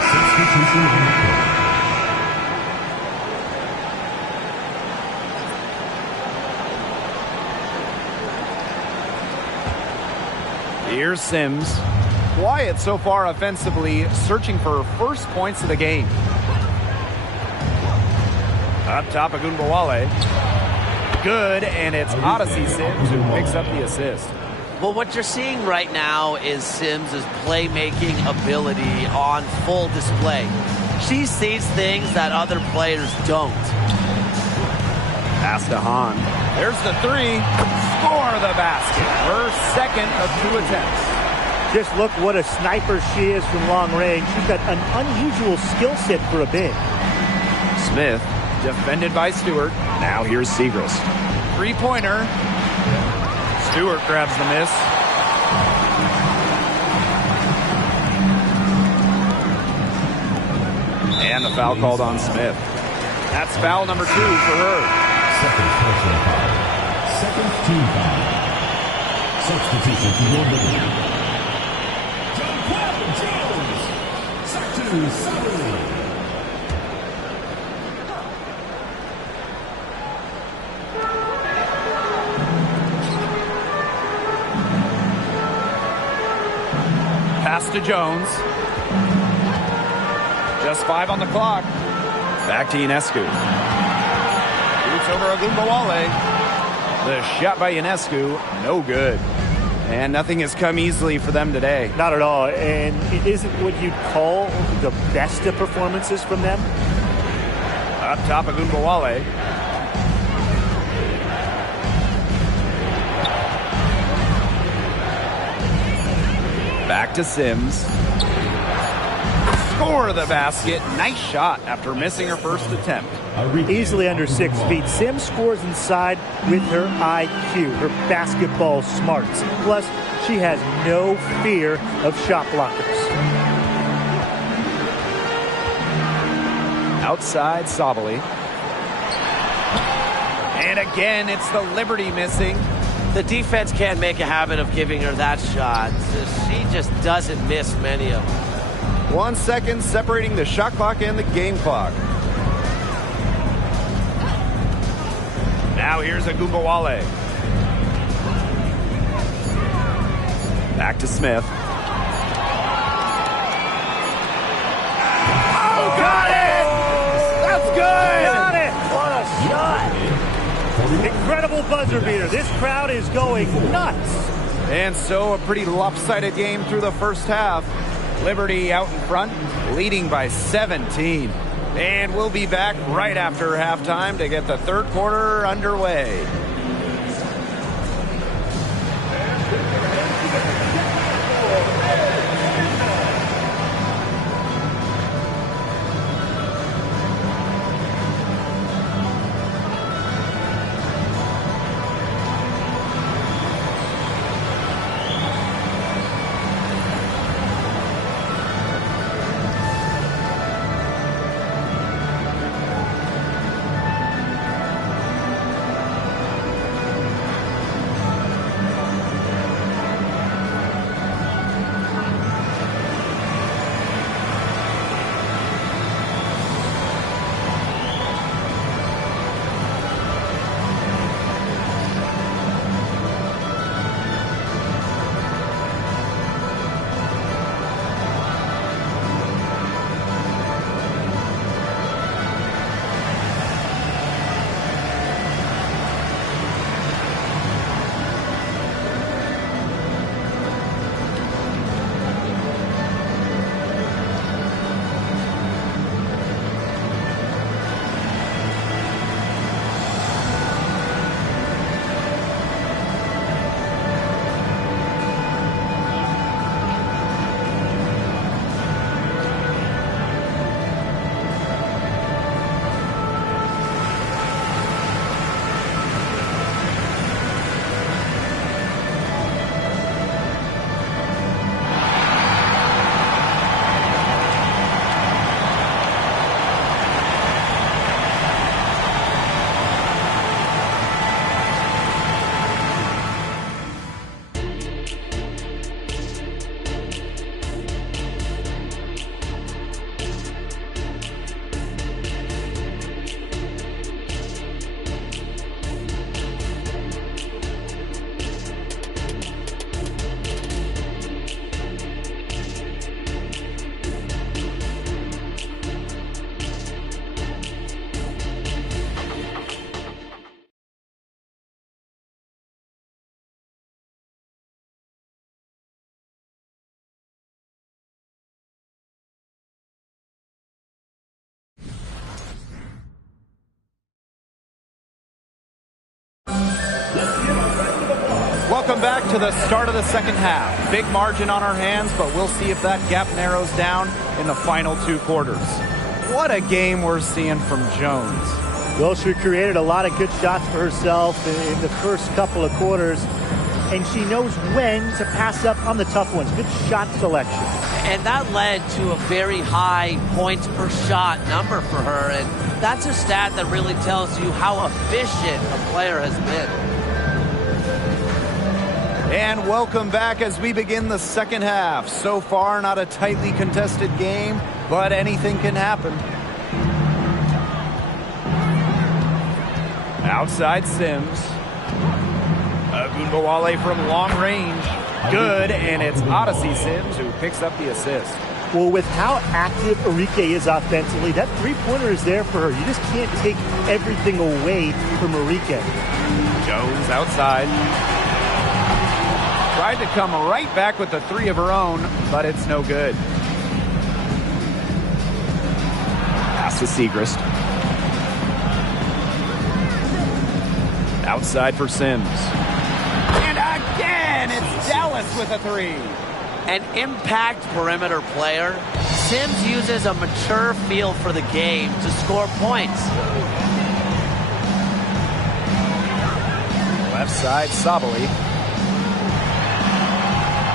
Substitution on the court. Here's Sims. Quiet so far offensively, searching for first points of the game. Up top of Wnba. Good, and it's Odyssey Sims who picks up the assist. Well, what you're seeing right now is Sims' playmaking ability on full display. She sees things that other players don't. Pass to Hahn. There's the three. Score the basket. Her second of 2 attempts. Just look what a sniper she is from long range. She's got an unusual skill set for a big. Smith, defended by Stewart. Now here's Segrist. Three-pointer. Stewart grabs the miss. And the foul called on Smith. That's foul number 2 for her. Second personal foul. Second team foul. Substitution for Wnba. Jones. Second Sutherland. Pass to Jones. Just 5 on the clock. Back to Ionescu. Shoots over Wnba. The shot by Ionescu, no good. And nothing has come easily for them today. Not at all. And it isn't what you'd call the best of performances from them. Up top of Wnba. Back to Sims. Score the basket. Nice shot after missing her first attempt. Easily under 6 feet. Sims scores inside with her IQ, her basketball smarts. Plus, she has no fear of shot blockers. Outside, Sabali. And again, it's the Liberty missing. The defense can't make a habit of giving her that shot. She just doesn't miss many of them. 1 second separating the shot clock and the game clock. Now here's a Wnba. Back to Smith. Oh, got it! That's good! Got it! What a shot! Incredible buzzer beater. This crowd is going nuts. And so a pretty lopsided game through the first half. Liberty out in front, leading by 17. And we'll be back right after halftime to get the third quarter underway. Welcome back to the start of the second half. Big margin on our hands, but we'll see if that gap narrows down in the final 2 quarters. What a game we're seeing from Jones. Well, she created a lot of good shots for herself in the first couple of quarters, and she knows when to pass up on the tough ones. Good shot selection. And that led to a very high points per shot number for her, and that's a stat that really tells you how efficient a player has been. And welcome back as we begin the second half. So far, not a tightly contested game, but anything can happen. Outside Sims. Wnba from long range. Good, and it's Odyssey Sims who picks up the assist. Well, with how active Enrique is offensively, that three-pointer is there for her. You just can't take everything away from Enrique. Jones outside. Tried to come right back with the 3 of her own, but it's no good. Pass to Siegrist. Outside for Sims. And again, it's Dallas with a 3. An impact perimeter player, Sims uses a mature feel for the game to score points. Left side, Sabali.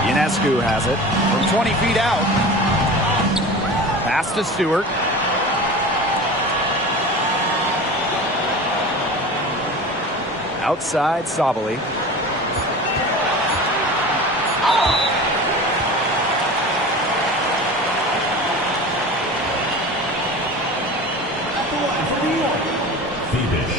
Ionescu has it from 20 feet out. Pass to Stewart. Outside, Sabali. At the line for New York, Phoenix.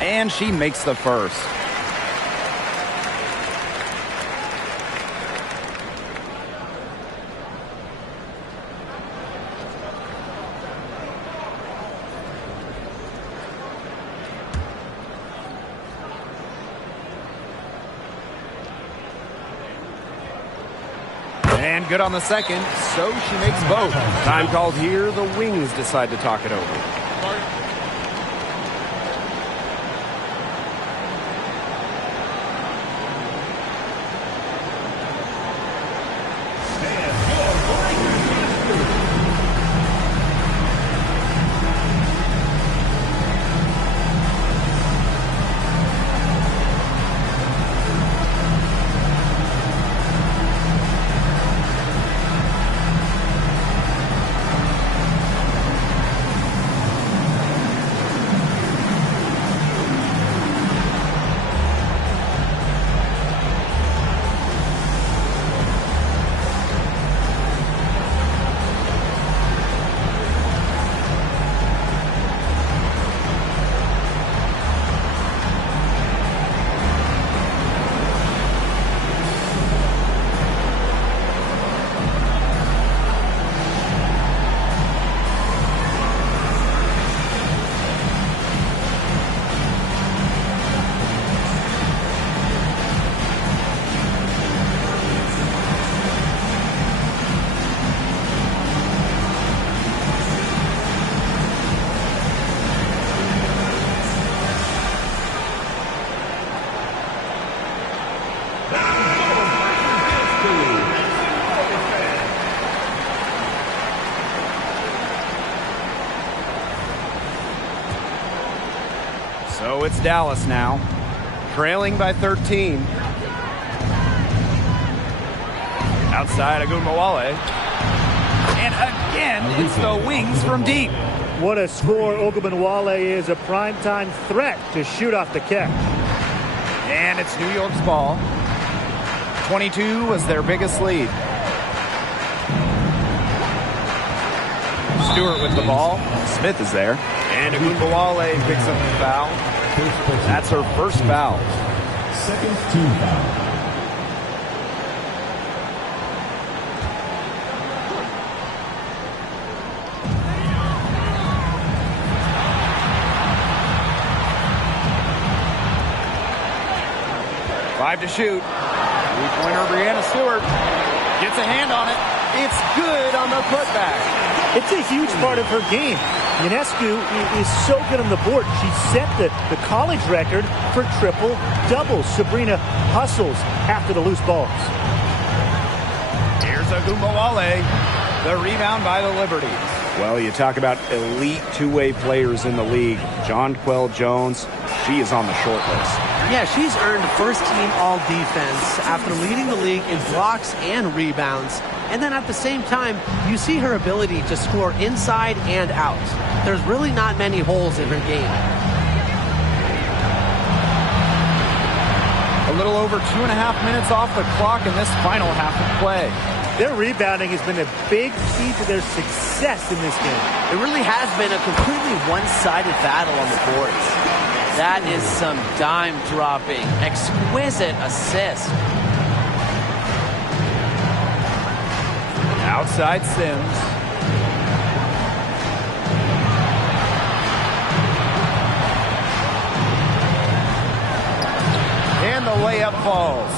And she makes the first. And good on the second, so she makes both. Time called here, the Wings decide to talk it over. So it's Dallas now, trailing by 13. Outside, Wnba. And again, it's the Wings from deep. What a score. Wnba is a primetime threat to shoot off the catch. And it's New York's ball. 22 was their biggest lead. Stewart with the ball. Smith is there. And Wnba picks up the foul. That's her first foul. Second team foul. 5 to shoot. Three-pointer, Brianna Stewart gets a hand on it. It's good on the putback. It's a huge part of her game. Ionescu is so good on the board. She set the college record for triple-doubles. Sabrina hustles after the loose balls. Here's a Wnba, the rebound by the Liberties. Well, you talk about elite two-way players in the league. Jonquel Jones, she is on the short list. Yeah, she's earned first-team all-defense after leading the league in blocks and rebounds. And then at the same time, you see her ability to score inside and out. There's really not many holes in her game. A little over 2.5 minutes off the clock in this final half of play. Their rebounding has been a big key to their success in this game. It really has been a completely one-sided battle on the boards. That is some dime-dropping, exquisite assist. Outside Sims. And the layup falls.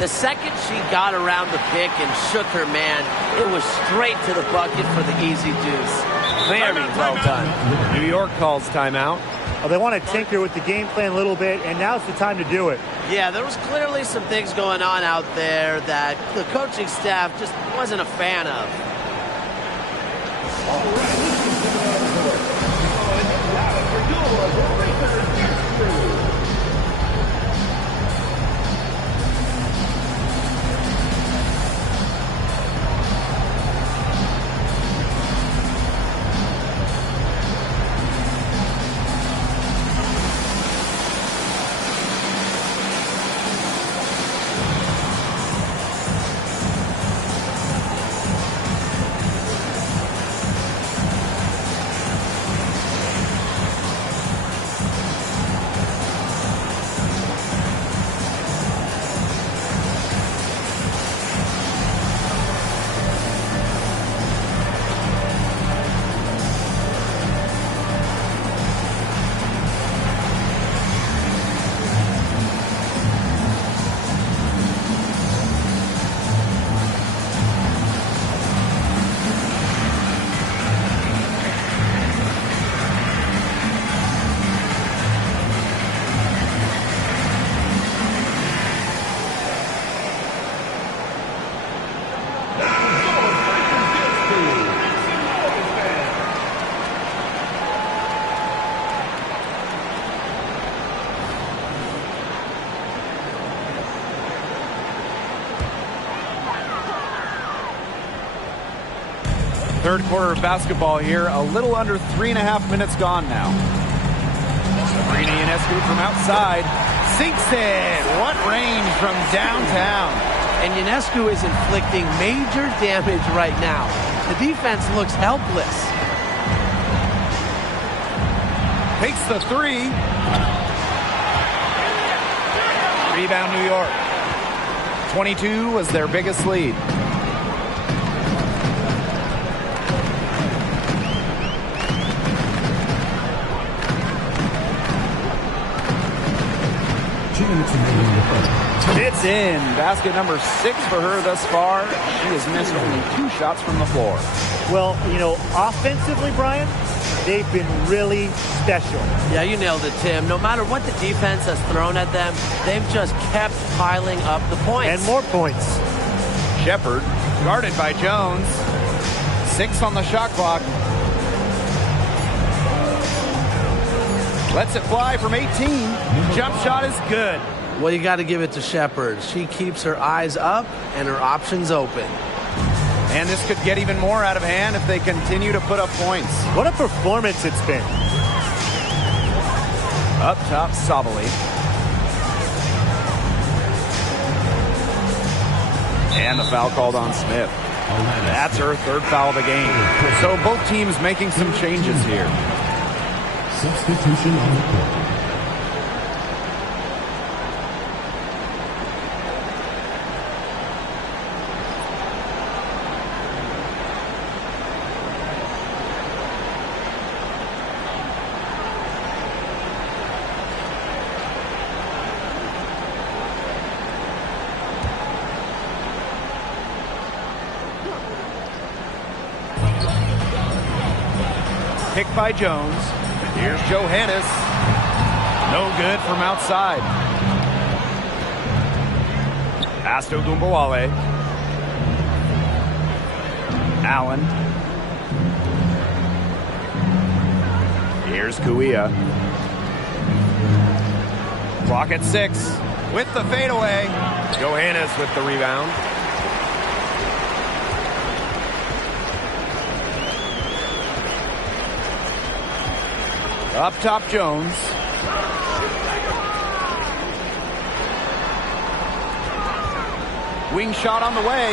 The second she got around the pick and shook her man, it was straight to the bucket for the easy deuce. Very well done. New York calls timeout. Well, they want to tinker with the game plan a little bit, and now's the time to do it. Yeah, there was clearly some things going on out there that the coaching staff just wasn't a fan of. All right, Third quarter of basketball here. A little under 3.5 minutes gone now. Sabrina Ionescu from outside. Sinks it. What range from downtown. And Ionescu is inflicting major damage right now. The defense looks helpless. Takes the three. Rebound New York. 22 was their biggest lead. It's in. Basket number 6 for her thus far. She has missed only 2 shots from the floor. Well, you know, offensively, Brian, they've been really special. Yeah, you nailed it, Tim. No matter what the defense has thrown at them, they've just kept piling up the points. And more points. Shepard, guarded by Jones. 6 on the shot clock. Lets it fly from 18. Jump shot is good. Well, you got to give it to Shepard. She keeps her eyes up and her options open. And this could get even more out of hand if they continue to put up points. What a performance it's been. Up top, Sabali. And the foul called on Smith. That's her 3rd foul of the game. So both teams making some changes here. Substitution on the court. Picked by Jones. Here's Johannes. No good from outside. Pass to Wnba. Allen. Here's Kuia. Clock at 6 with the fadeaway. Johannes with the rebound. Up top, Jones. Wing shot on the way.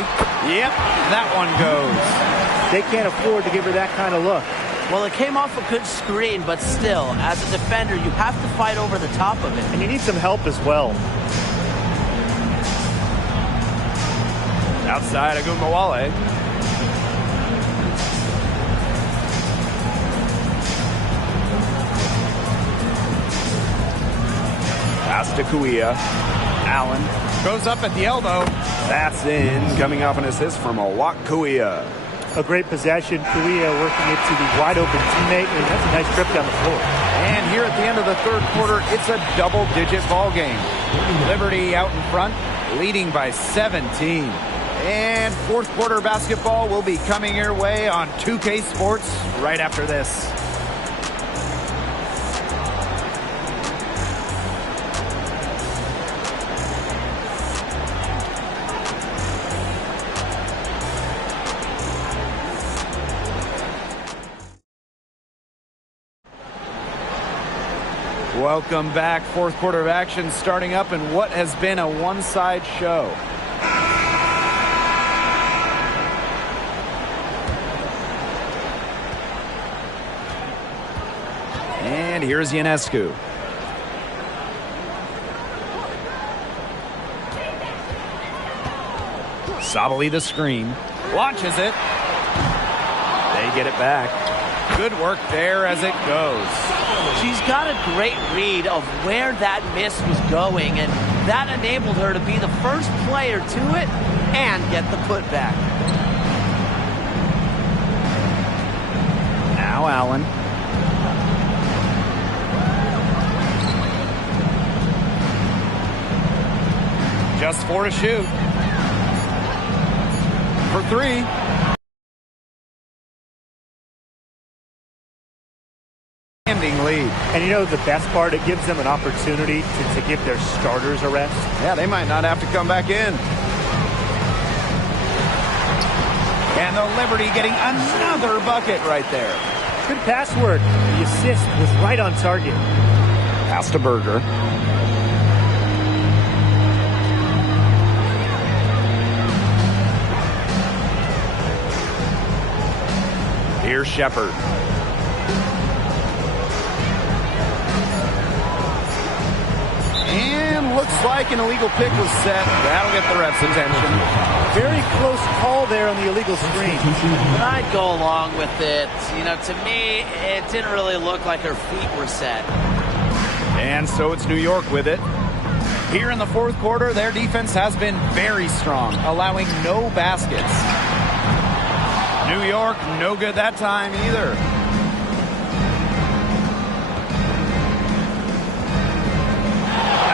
Yep, that one goes. They can't afford to give her that kind of look. Well, it came off a good screen, but still, as a defender, you have to fight over the top of it. And you need some help as well. Outside of Wnba. Pass to Kuia. Allen goes up at the elbow. That's in. Coming off an assist from Kuia. A great possession. Kuia working it to the wide open teammate, and that's a nice trip down the floor. And here at the end of the third quarter, it's a double-digit ball game. Liberty out in front, leading by 17. And fourth quarter basketball will be coming your way on 2K Sports right after this. Welcome back. Fourth quarter of action starting up in what has been a one-side show. And here's Ionescu. Sabali the screen. Launches it. They get it back. Good work there as it goes. She's got a great read of where that miss was going, and that enabled her to be the first player to it and get the putback. Now Allen. Just 4 to shoot. For 3. Lead. And you know the best part, it gives them an opportunity to give their starters a rest. Yeah, they might not have to come back in. And the Liberty getting another bucket right there. Good pass work. The assist was right on target. Pass to Berger. Here's Shepard. And looks like an illegal pick was set. That'll get the ref's attention. Very close call there on the illegal screen. I'd go along with it. You know, to me, it didn't really look like her feet were set. And so it's New York with it. Here in the fourth quarter, their defense has been very strong, allowing no baskets. New York, no good that time either.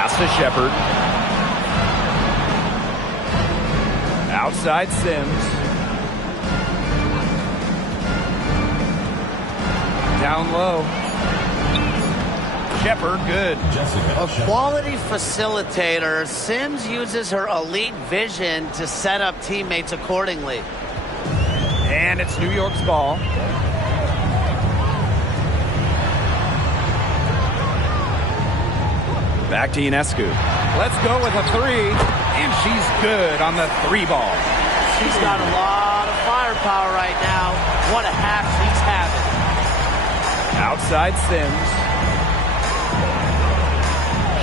To Shepard. Outside Sims. Down low. Shepard, good. A quality facilitator, Sims uses her elite vision to set up teammates accordingly. And it's New York's ball. Back to Ionescu. Let's go with a 3, and she's good on the 3 ball. She's got a lot of firepower right now. What a half she's having. Outside Sims.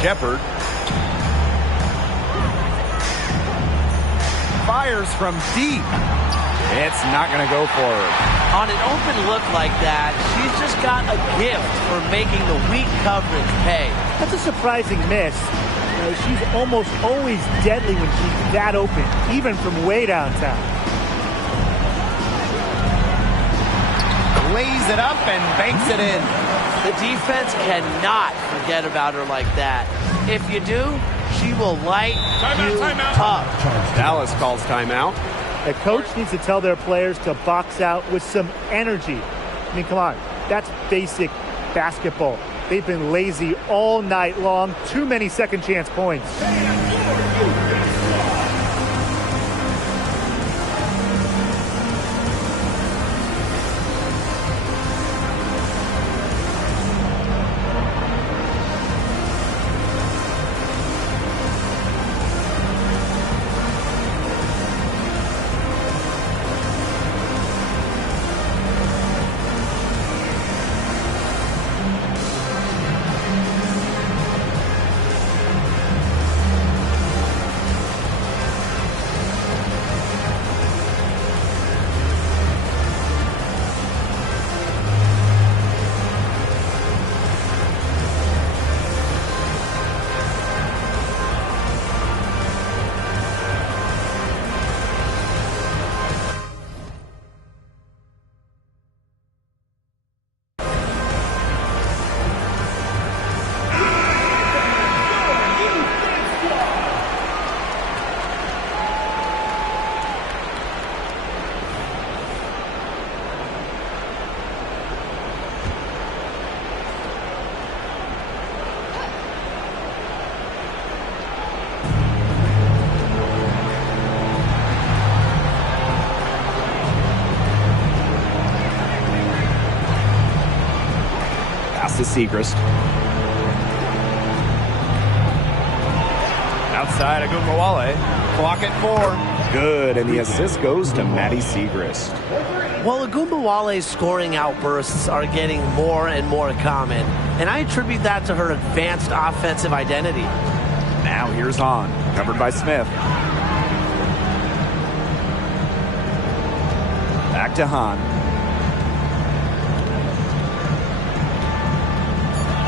Shepard. Fires from deep. It's not going to go for her. On an open look like that, she's just got a gift for making the weak coverage pay. That's a surprising miss. She's almost always deadly when she's that open, even from way downtown. lays it up and banks it in. The defense cannot forget about her like that. If you do, she will light you up. Dallas calls timeout. The coach needs to tell their players to box out with some energy. I mean, come on. That's basic basketball. They've been lazy all night long. Too many second chance points. To Segrist. Outside of Wnba. Clock at 4. Good, and the assist goes to Maddie Segrist. Well, Wnba's scoring outbursts are getting more and more common, and I attribute that to her advanced offensive identity. Now here's Hahn, covered by Smith. Back to Hahn.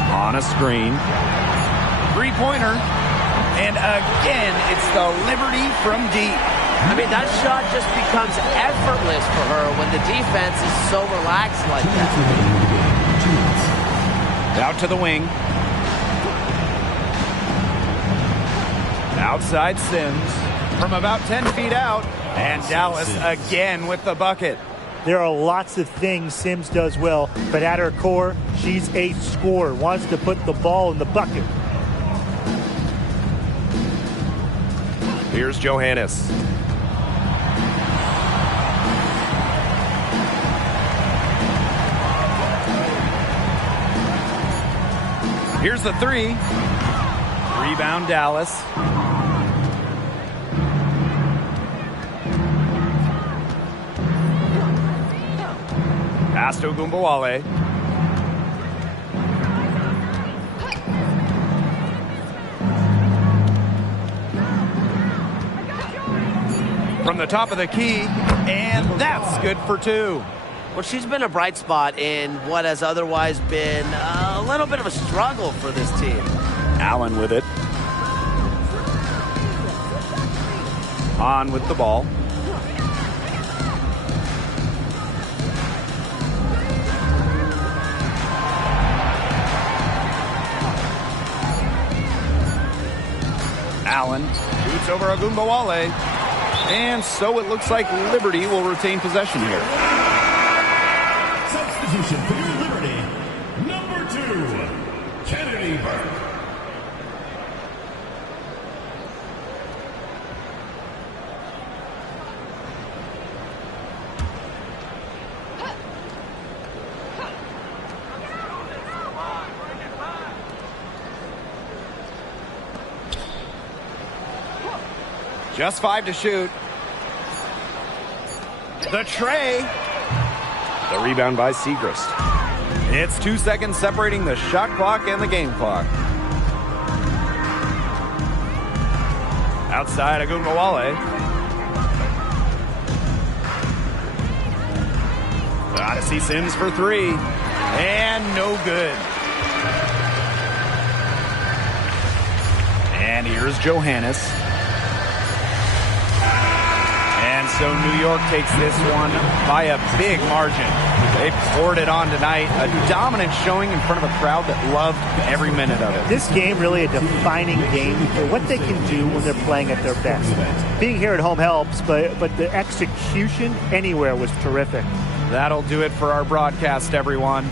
On a screen. Three-pointer. And again, it's the Liberty from deep. I mean, that shot just becomes effortless for her when the defense is so relaxed like that. Out to the wing. Outside Sims. From about 10 feet out. And Dallas again with the bucket. There are lots of things Sims does well, but at her core, she's a scorer, wants to put the ball in the bucket. Here's Johannes. Here's the three. Rebound Dallas. Pass to Wnba. From the top of the key, and that's good for 2. Well, she's been a bright spot in what has otherwise been a little bit of a struggle for this team. Allen with it. On with the ball. Allen shoots over Wnba. And so it looks like Liberty will retain possession here. Substitution for your Liberty, number 2, Chennedy Burke. Just 5 to shoot. The tray. The rebound by Segrist. It's 2 seconds separating the shot clock and the game clock. Outside of Wnba. Gotta see Sims for 3. And no good. And here's Johannes. And And so New York takes this one by a big margin. They poured it on tonight. A dominant showing in front of a crowd that loved every minute of it. This game really a defining game for what they can do when they're playing at their best. Being here at home helps, but the execution anywhere was terrific. That'll do it for our broadcast, everyone.